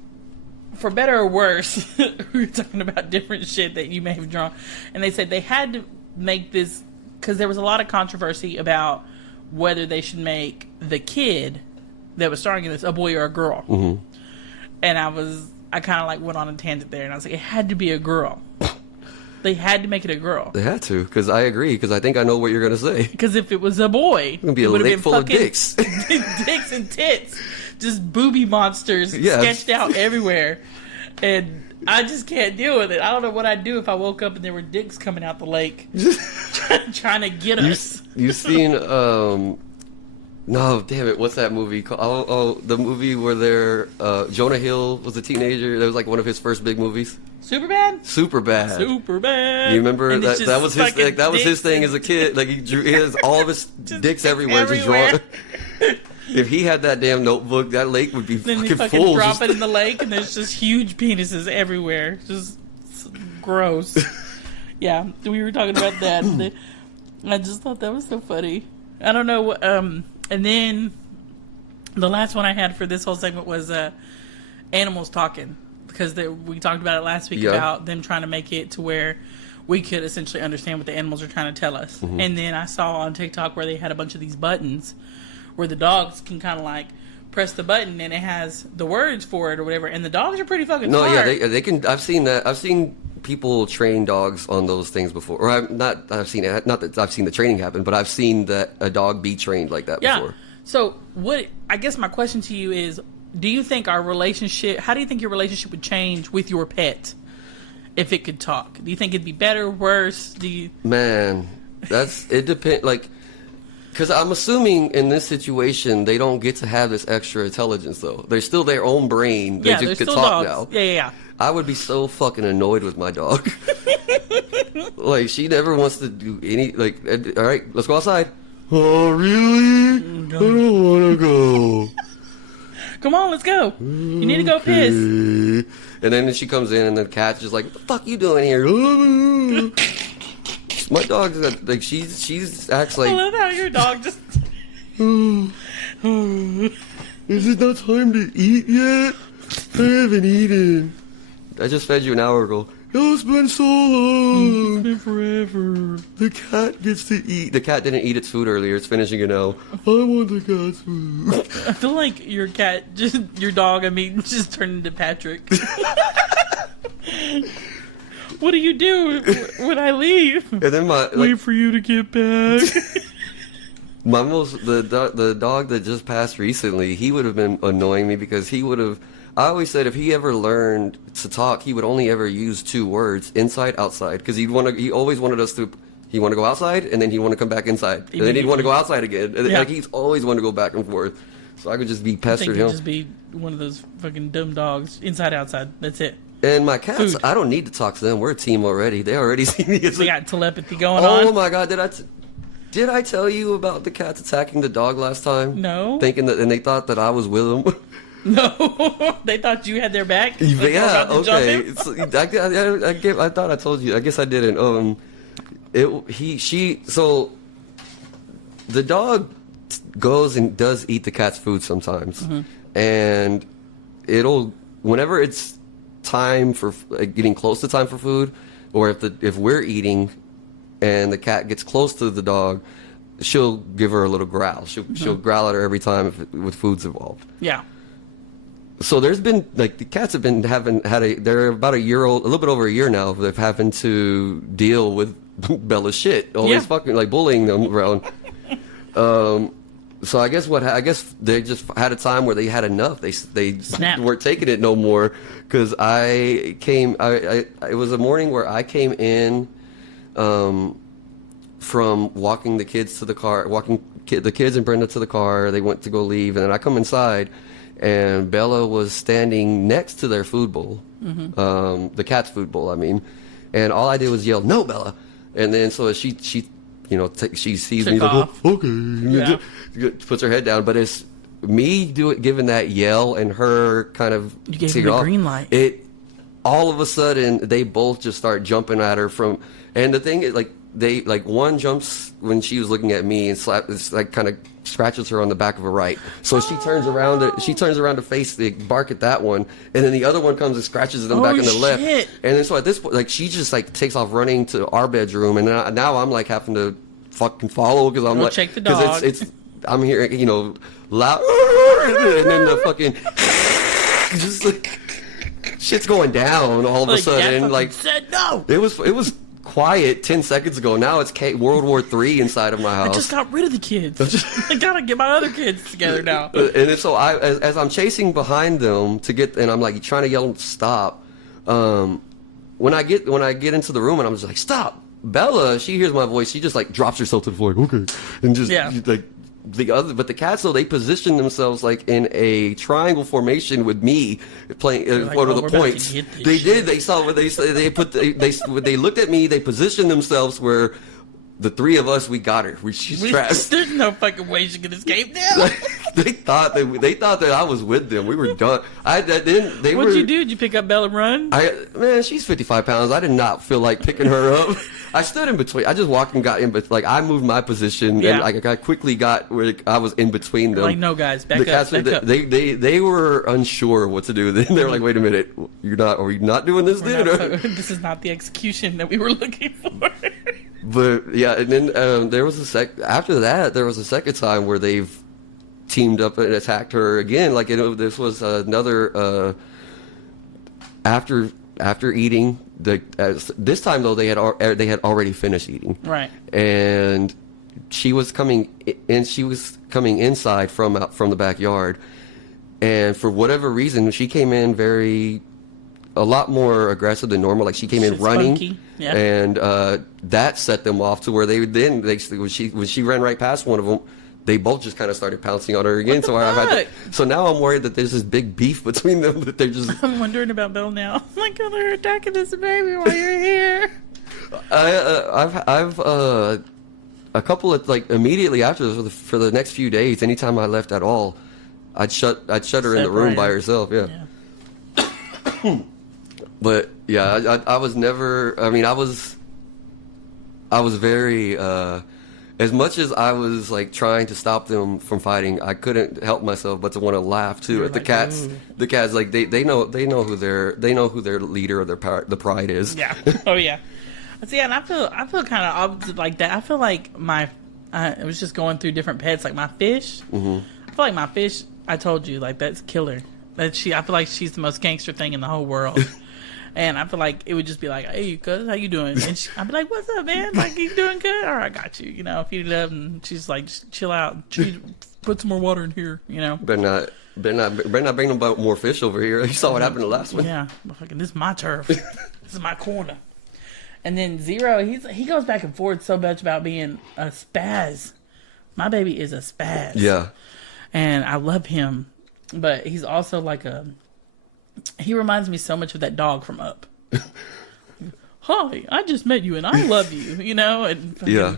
for better or worse, we were talking about different shit that you may have drawn. And they said they had to make this, because there was a lot of controversy about whether they should make the kid that was starring in this a boy or a girl. Mm-hmm. And I kind of like went on a tangent there, and I was like, it had to be a girl. They had to make it a girl. They had to, because I agree, because I think I know what you're going to say. Because if it was a boy, It's going to be a lake full of dicks. Dicks and tits. Just booby monsters sketched out everywhere. And I just can't deal with it. I don't know what I'd do if I woke up and there were dicks coming out the lake trying to get us. You've seen, no, damn it, what's that movie called? Oh, the movie where Jonah Hill was a teenager. That was like one of his first big movies. Superbad? Superbad. You remember that was his his thing as a kid. Like he has all of his dicks everywhere. Just drawn. If he had that damn notebook, that lake would be then fucking full. full. Drop it in the lake, and there's just huge penises everywhere. Just gross. Yeah, we were talking about that. I just thought that was so funny. I don't know. And then the last one I had for this whole segment was animals talking, because we talked about it last week about them trying to make it to where we could essentially understand what the animals are trying to tell us. Mm-hmm. And then I saw on TikTok where they had a bunch of these buttons where the dogs can kind of like press the button and it has the words for it or whatever. And the dogs are pretty fucking smart. Yeah, they can. I've seen that. I've seen people train dogs on those things before. Or not that I've seen the training happen, but I've seen that a dog be trained like that before. So I guess my question to you is, do you think how do you think your relationship would change with your pet if it could talk? Do you think it'd be better, worse? Man, it depends. Like, because I'm assuming in this situation they don't get to have this extra intelligence though. They're still their own brain. They just could talk dogs. now. Yeah. I would be so fucking annoyed with my dog. Like, she never wants to do any. Like, all right, let's go outside. Oh, really? I don't want to go. Come on, let's go. You need to go piss. And then she comes in, and the cat's just like, "What the fuck you doing here?" My dog's like, she acts like. I love how your dog just. Is it not time to eat yet? I haven't eaten. I just fed you an hour ago. It's been so long. It's been forever. The cat gets to eat. The cat didn't eat its food earlier. It's finishing it now. I want the cat's food. I feel like your dog, just turned into Patrick. What do you do when I leave? And then wait for you to get back. The dog that just passed recently, he would have been annoying me because he would have. I always said if he ever learned to talk, he would only ever use 2 words: inside, outside. Because he always wanted us to. He want to go outside, and then he want to come back inside, and then he'd want to go outside again. And like, he's always want to go back and forth. So I could just be pestered him. Just be one of those fucking dumb dogs, inside, outside. That's it. And my cats, food. I don't need to talk to them. We're a team already. They already see me. They got telepathy going on. Oh my god! Did I tell you about the cats attacking the dog last time? No. And they thought that I was with them. No, they thought you had their back. Yeah, okay. So, I thought I told you. I guess I didn't. So the dog goes and does eat the cat's food sometimes, and whenever it's time for getting close to time for food, or if we're eating, and the cat gets close to the dog, she'll give her a little growl. She'll growl at her every time with food's involved. Yeah. So there's been like the cats have been they're about a year old, a little bit over a year now. They've having to deal with Bella's shit, always fucking like bullying them around. So I guess they just had a time where they had enough. They Snapped. weren't taking it no more because it was a morning where I came in from walking the kids to the car, the kids and Brenda to the car. They went to go leave, and then I come inside. And Bella was standing next to their food bowl, the cat's food bowl, I mean. And all I did was yell, "No, Bella!" And then so she she sees me, like, oh, okay, puts her head down. But it's me giving that yell and her kind of you gave her the green light. All of a sudden they both just start jumping at her from. And the thing is, one jumps when she was looking at me and kind of scratches her on the back of her right. So she turns around to face the bark at that one, and then the other one comes and scratches them back on the left. And then so at this point, she just takes off running to our bedroom, and now I'm having to fucking follow because I'm check the dog. It's I'm hearing loud, and then the fucking just shit's going down all of a sudden. Said no. It was quiet 10 seconds ago. Now it's World War III inside of my house. I just got rid of the kids. I gotta get my other kids together now. And so as I'm chasing behind them and I'm trying to yell them to stop. When I get into the room and I'm just like, stop, Bella, she hears my voice. She just drops herself to the floor. Okay, and just but the cats, though, they position themselves in a triangle formation with me playing one of the points. They did. They saw what they said. They looked at me. They positioned themselves where the three of us, we got her. She's trapped. There's no fucking way she can escape now. They thought that I was with them. We were done. What'd you do? Did you pick up Bella and run? Man, she's 55 pounds. I did not feel like picking her up. I stood in between. I just walked and got in, but I moved my position and I quickly got where I was in between them. No, guys, back up. They were unsure what to do. Then they were like, "Wait a minute, are we not doing this then?" This is not the execution that we were looking for. But yeah, and then there was after that there was a second time where they've teamed up and attacked her again. This was another after eating. This time though they had already finished eating. Right. And she was coming inside from the backyard, and for whatever reason she came in a lot more aggressive than normal. She came in running. Funky. Yeah. And that set them off to where when she ran right past one of them, they both just kind of started pouncing on her again. So now I'm worried that there's this big beef between them that they're just. I'm wondering about Bill now. Oh my God, they're attacking this baby while you're here. I've a couple of immediately after this, for the next few days, anytime I left at all, I'd shut her in the room by herself. Yeah. But yeah, I was never. I mean, I was very. As much as I was trying to stop them from fighting, I couldn't help myself but to want to laugh too at the cats. Ooh. The cats, they know who their leader or the pride is. Yeah. Oh yeah. See, and I feel kind of opposite like that. I feel like I was just going through different pets, like my fish. Mm-hmm. I feel like my fish. I told you, that's killer. I feel like she's the most gangster thing in the whole world. And I feel like it would just be like, "Hey, cuz, how you doing?" And I'd be like, "What's up, man? You doing good? All right, I got you. Feed it up." And she's like, "Just chill out. Put some more water in here. Better not bring no more fish over here. You saw what happened the last one. Yeah, this is my turf. This is my corner. And then Zero, he goes back and forth so much about being a spaz. My baby is a spaz. Yeah. And I love him, but he's also he reminds me so much of that dog from Up. Hi, I just met you and I love you, and yeah.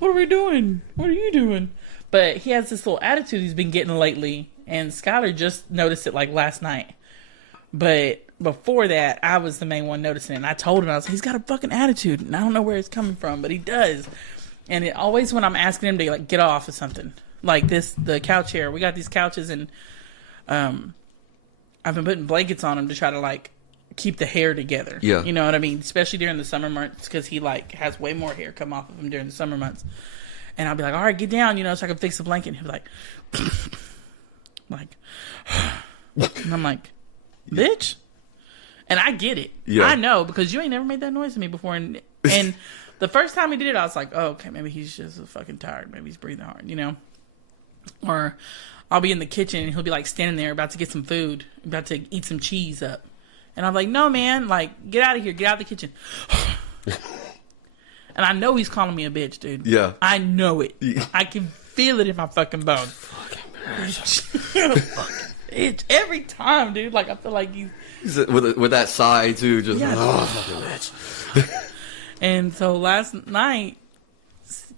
What are we doing? What are you doing? But he has this little attitude he's been getting lately, and Skylar just noticed it last night. But before that, I was the main one noticing it, and I told him, he's got a fucking attitude, and I don't know where it's coming from, but he does. And it always, when I'm asking him to get off of something, the couch chair, we got these couches, and I've been putting blankets on him to try to keep the hair together. Yeah. You know what I mean? Especially during the summer months, because he has way more hair come off of him during the summer months. And I'll be like, all right, get down, so I can fix the blanket. And he'll be like, And I'm like, bitch. And I get it. Yeah. I know, because you ain't never made that noise to me before. And the first time he did it, I was like, oh, okay, maybe he's just fucking tired. Maybe he's breathing hard, you know? Or I'll be in the kitchen and he'll be like standing there about to get some food, about to eat some cheese up. And I'm like, no, man, like, get out of here. Get out of the kitchen. And I know he's calling me a bitch, dude. Yeah. I know it. Yeah. I can feel it in my fucking bones. Fucking Fucking bitch. Every time, dude. Like, I feel like he's with that sigh too, just fucking bitch. And so last night,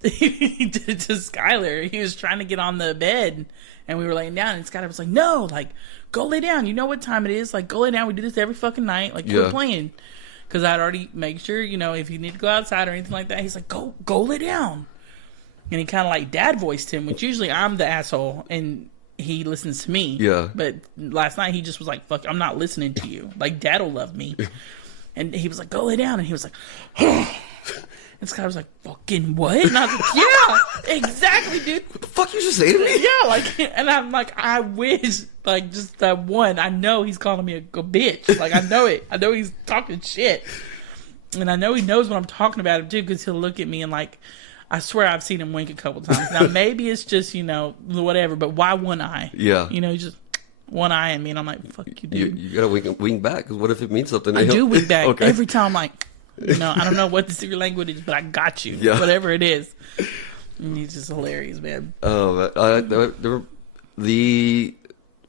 he did it to Skylar. He was trying to get on the bed, and we were laying down, and Skylar was like, no, like, go lay down. You know what time it is. Like, go lay down. We do this every fucking night. Like, quit playing. Because I'd already make sure, you know, if you need to go outside or anything like that, he's like, go lay down. And he kind of like dad voiced him, which usually I'm the asshole, and he listens to me. Yeah. But last night he just was like, fuck, I'm not listening to you. Like, dad will love me. And he was like, go lay down. And he was like, and Sky was like, fucking what? And I was like, yeah, exactly, dude. what the fuck you just say to me? Yeah, like, and I'm like, I wish, like, just that one. I know he's calling me a bitch. Like, I know it. I know he's talking shit. And I know he knows what I'm talking about him, too, because he'll look at me and, like, I swear I've seen him wink a couple times. Now, maybe it's just, you know, whatever, but why one eye? Yeah. You know, just one eye at me, and I'm like, fuck you, dude. You gotta wink back, because what if it means something? I do wink back. Okay. Every time I'm like, you know, I don't know what the secret language is, but I got you. Yeah. Whatever it is. And he's just hilarious, man. Oh,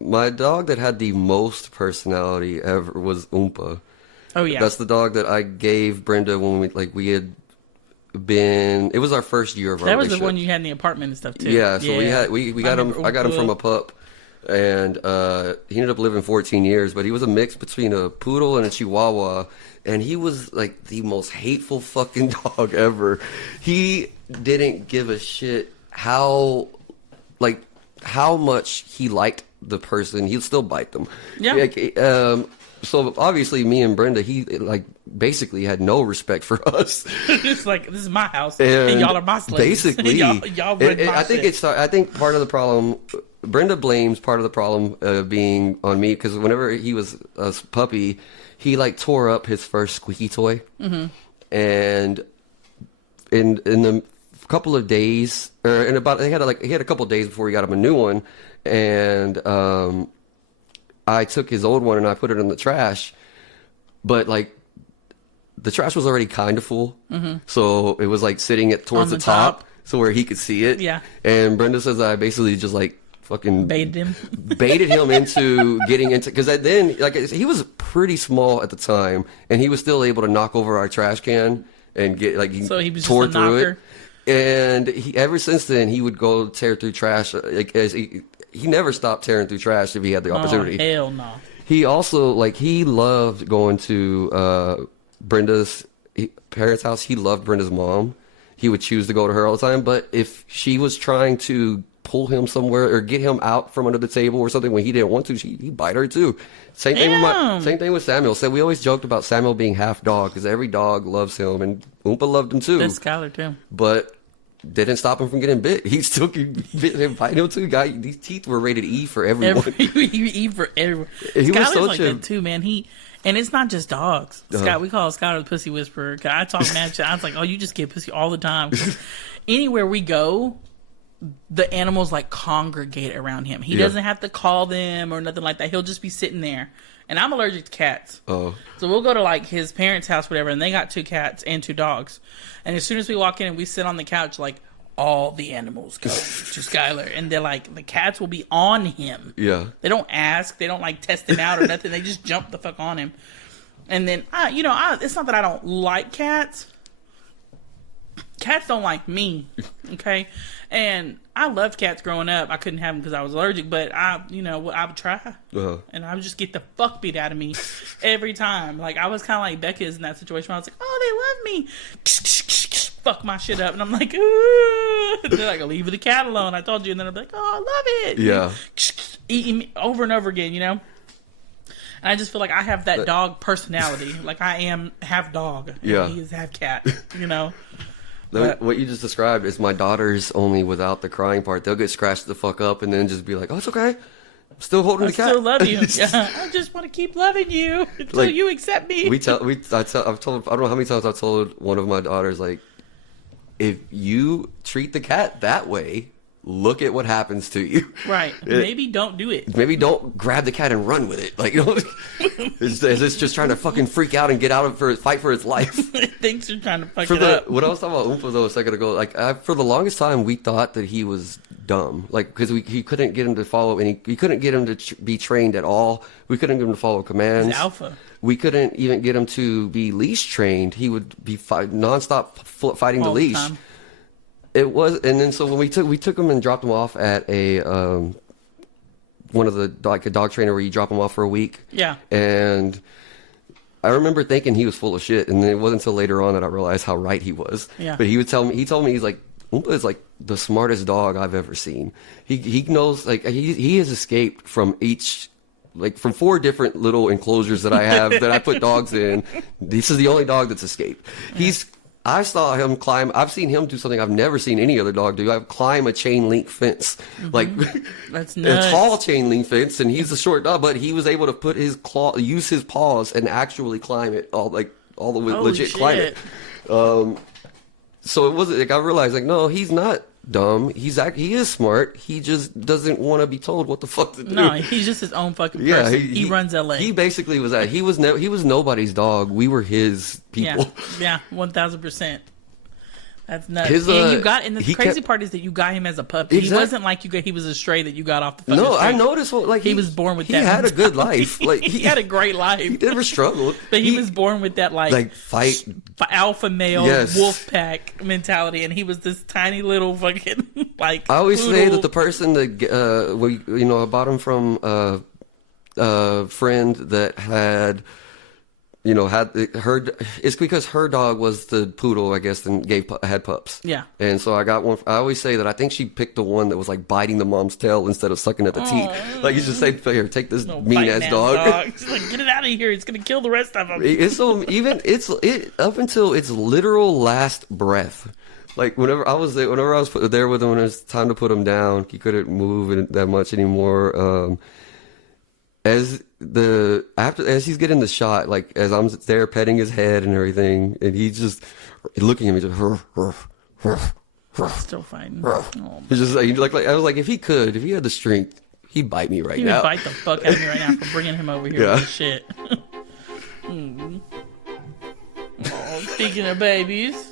my dog that had the most personality ever was Oompa. Oh, yeah. That's the dog that I gave Brenda when we had been. It was our first year of our That was the relationship. one you had in the apartment and stuff, too. Yeah, so we got him. I got him from a pup, and he ended up living 14 years. But he was a mix between a poodle and a Chihuahua, and he was like the most hateful fucking dog ever. He didn't give a shit how much he liked the person. He'd still bite them. Yeah. So obviously, me and Brenda, he like basically had no respect for us. It's like, this is my house, and y'all are my slaves. Basically, y'all run my I think shit. I think part of the problem, Brenda blames part of the problem being on me, because whenever he was a puppy, he like tore up his first squeaky toy, and in the couple of days, or in about he had a couple of days before he got him a new one, and I took his old one and I put it in the trash, but like the trash was already kind of full, so it was like sitting towards On the the top, top. so where he could see it. Yeah. And Brenda says I basically just like fucking Baited him. into getting into, because then like he was pretty small at the time, and he was still able to knock over our trash can and get like So he was tore just a through knocker. it. And ever since then, he would go tear through trash. Like, he never stopped tearing through trash if he had the opportunity. Oh, hell no. He also, like, he loved going to Brenda's parents' house. He loved Brenda's mom. He would choose to go to her all the time. But if she was trying to pull him somewhere or get him out from under the table or something when he didn't want to, he'd bite her too. Same thing with Samuel. So we always joked about Samuel being half dog, because every dog loves him, and Oompa loved him too. That's Skylar, too. But didn't stop him from getting bit. He still could bite him too. These teeth were rated E for everyone. E for everyone. He was Skylar's so like chill. that too, man. And it's not just dogs. Scott, we call Skylar the pussy whisperer. 'Cause I talk mad shit. I was like, oh, you just get pussy all the time. Anywhere we go, the animals like congregate around him. He doesn't have to call them or nothing like that. He'll just be sitting there. And I'm allergic to cats. Oh. So we'll go to like his parents' house, whatever, and they got 2 cats and 2 dogs. And as soon as we walk in and we sit on the couch, like, all the animals go to Skylar. And they're like, the cats will be on him. Yeah. They don't ask. They don't like test him out or nothing. They just jump the fuck on him. And then, it's not that I don't like cats. Cats don't like me, okay? And I loved cats growing up. I couldn't have them because I was allergic, but I would try. And I would just get the fuck beat out of me every time. Like, I was kind of like Becca's in that situation where I was like, oh, they love me. Fuck my shit up. And I'm like, ooh. They're like, leave the cat alone. I told you. And then I'm like, oh, I love it. Yeah. Eating me over and over again, And I just feel like I have that dog personality. Like, I am half dog. Yeah. And he is half cat, What you just described is my daughters, only without the crying part. They'll get scratched the fuck up and then just be like, oh, it's okay. Still holding the cat. Still love you. Yeah, I just want to keep loving you until Like, you accept me. I've told, I don't know how many times I've told one of my daughters, like, if you treat the cat that way, look at what happens to you. Right. Maybe don't do it. Maybe don't grab the cat and run with it. Like, you know, it's just trying to fucking freak out and get out of it, fight for its life. It thinks you're trying to fuck it up. When I was talking about Oompa though a second ago, like for the longest time we thought that he was dumb, like because he couldn't get him to follow any, we couldn't get him to be trained at all. We couldn't get him to follow commands. He's alpha. We couldn't even get him to be leash trained. He would be nonstop fighting the leash. Time. It was, and then so when we took him and dropped him off at a one of the like a dog trainer where you drop him off for a week. Yeah. And I remember thinking he was full of shit, and then it wasn't until later on that I realized how right he was. Yeah. But he told me he's like, Oompa is like the smartest dog I've ever seen. He knows, like he has escaped from from 4 different little enclosures that I have that I put dogs in. This is the only dog that's escaped. I saw him climb. I've seen him do something I've never seen any other dog do. I've climbed a chain link fence, like That's nuts. a tall chain link fence, and he's a short dog, but he was able to put use his paws, and actually climb it all the way, Holy legit shit. climb it. So it wasn't like I realized, like, no, he's not dumb. He is smart. He just doesn't want to be told what the fuck to do. No, he's just his own fucking person. He runs LA. He basically was that. He was nobody's dog. We were his people. Yeah, 1000%. That's nuts. And the crazy part is that you got him as a puppy. Exactly. He wasn't like he was a stray that you got off the fucking No, street. I noticed. Like he was born with that. He had a good mentality. life. Like he had a great life. He never struggled. But he was born with that fight alpha male wolf pack mentality, and he was this tiny little fucking like. I always poodle. say that the person that I bought him from a friend that had. It's because her dog was the poodle, I guess, and had pups. Yeah. And so I got one. I always say that I think she picked the one that was like biting the mom's tail instead of sucking at the teeth. Like you just say, here, take this mean ass dog. She's like, get it out of here. It's gonna kill the rest of them. Up until its literal last breath. Like whenever I was there with him, when it was time to put him down, he couldn't move that much anymore. As he's getting the shot, like as I'm there petting his head and everything, and he's just looking at me, just still fighting. He's just like I was like, if he had the strength, he'd bite me right now. He would bite the fuck out of me right now for bringing him over here with this shit. Oh, speaking of babies.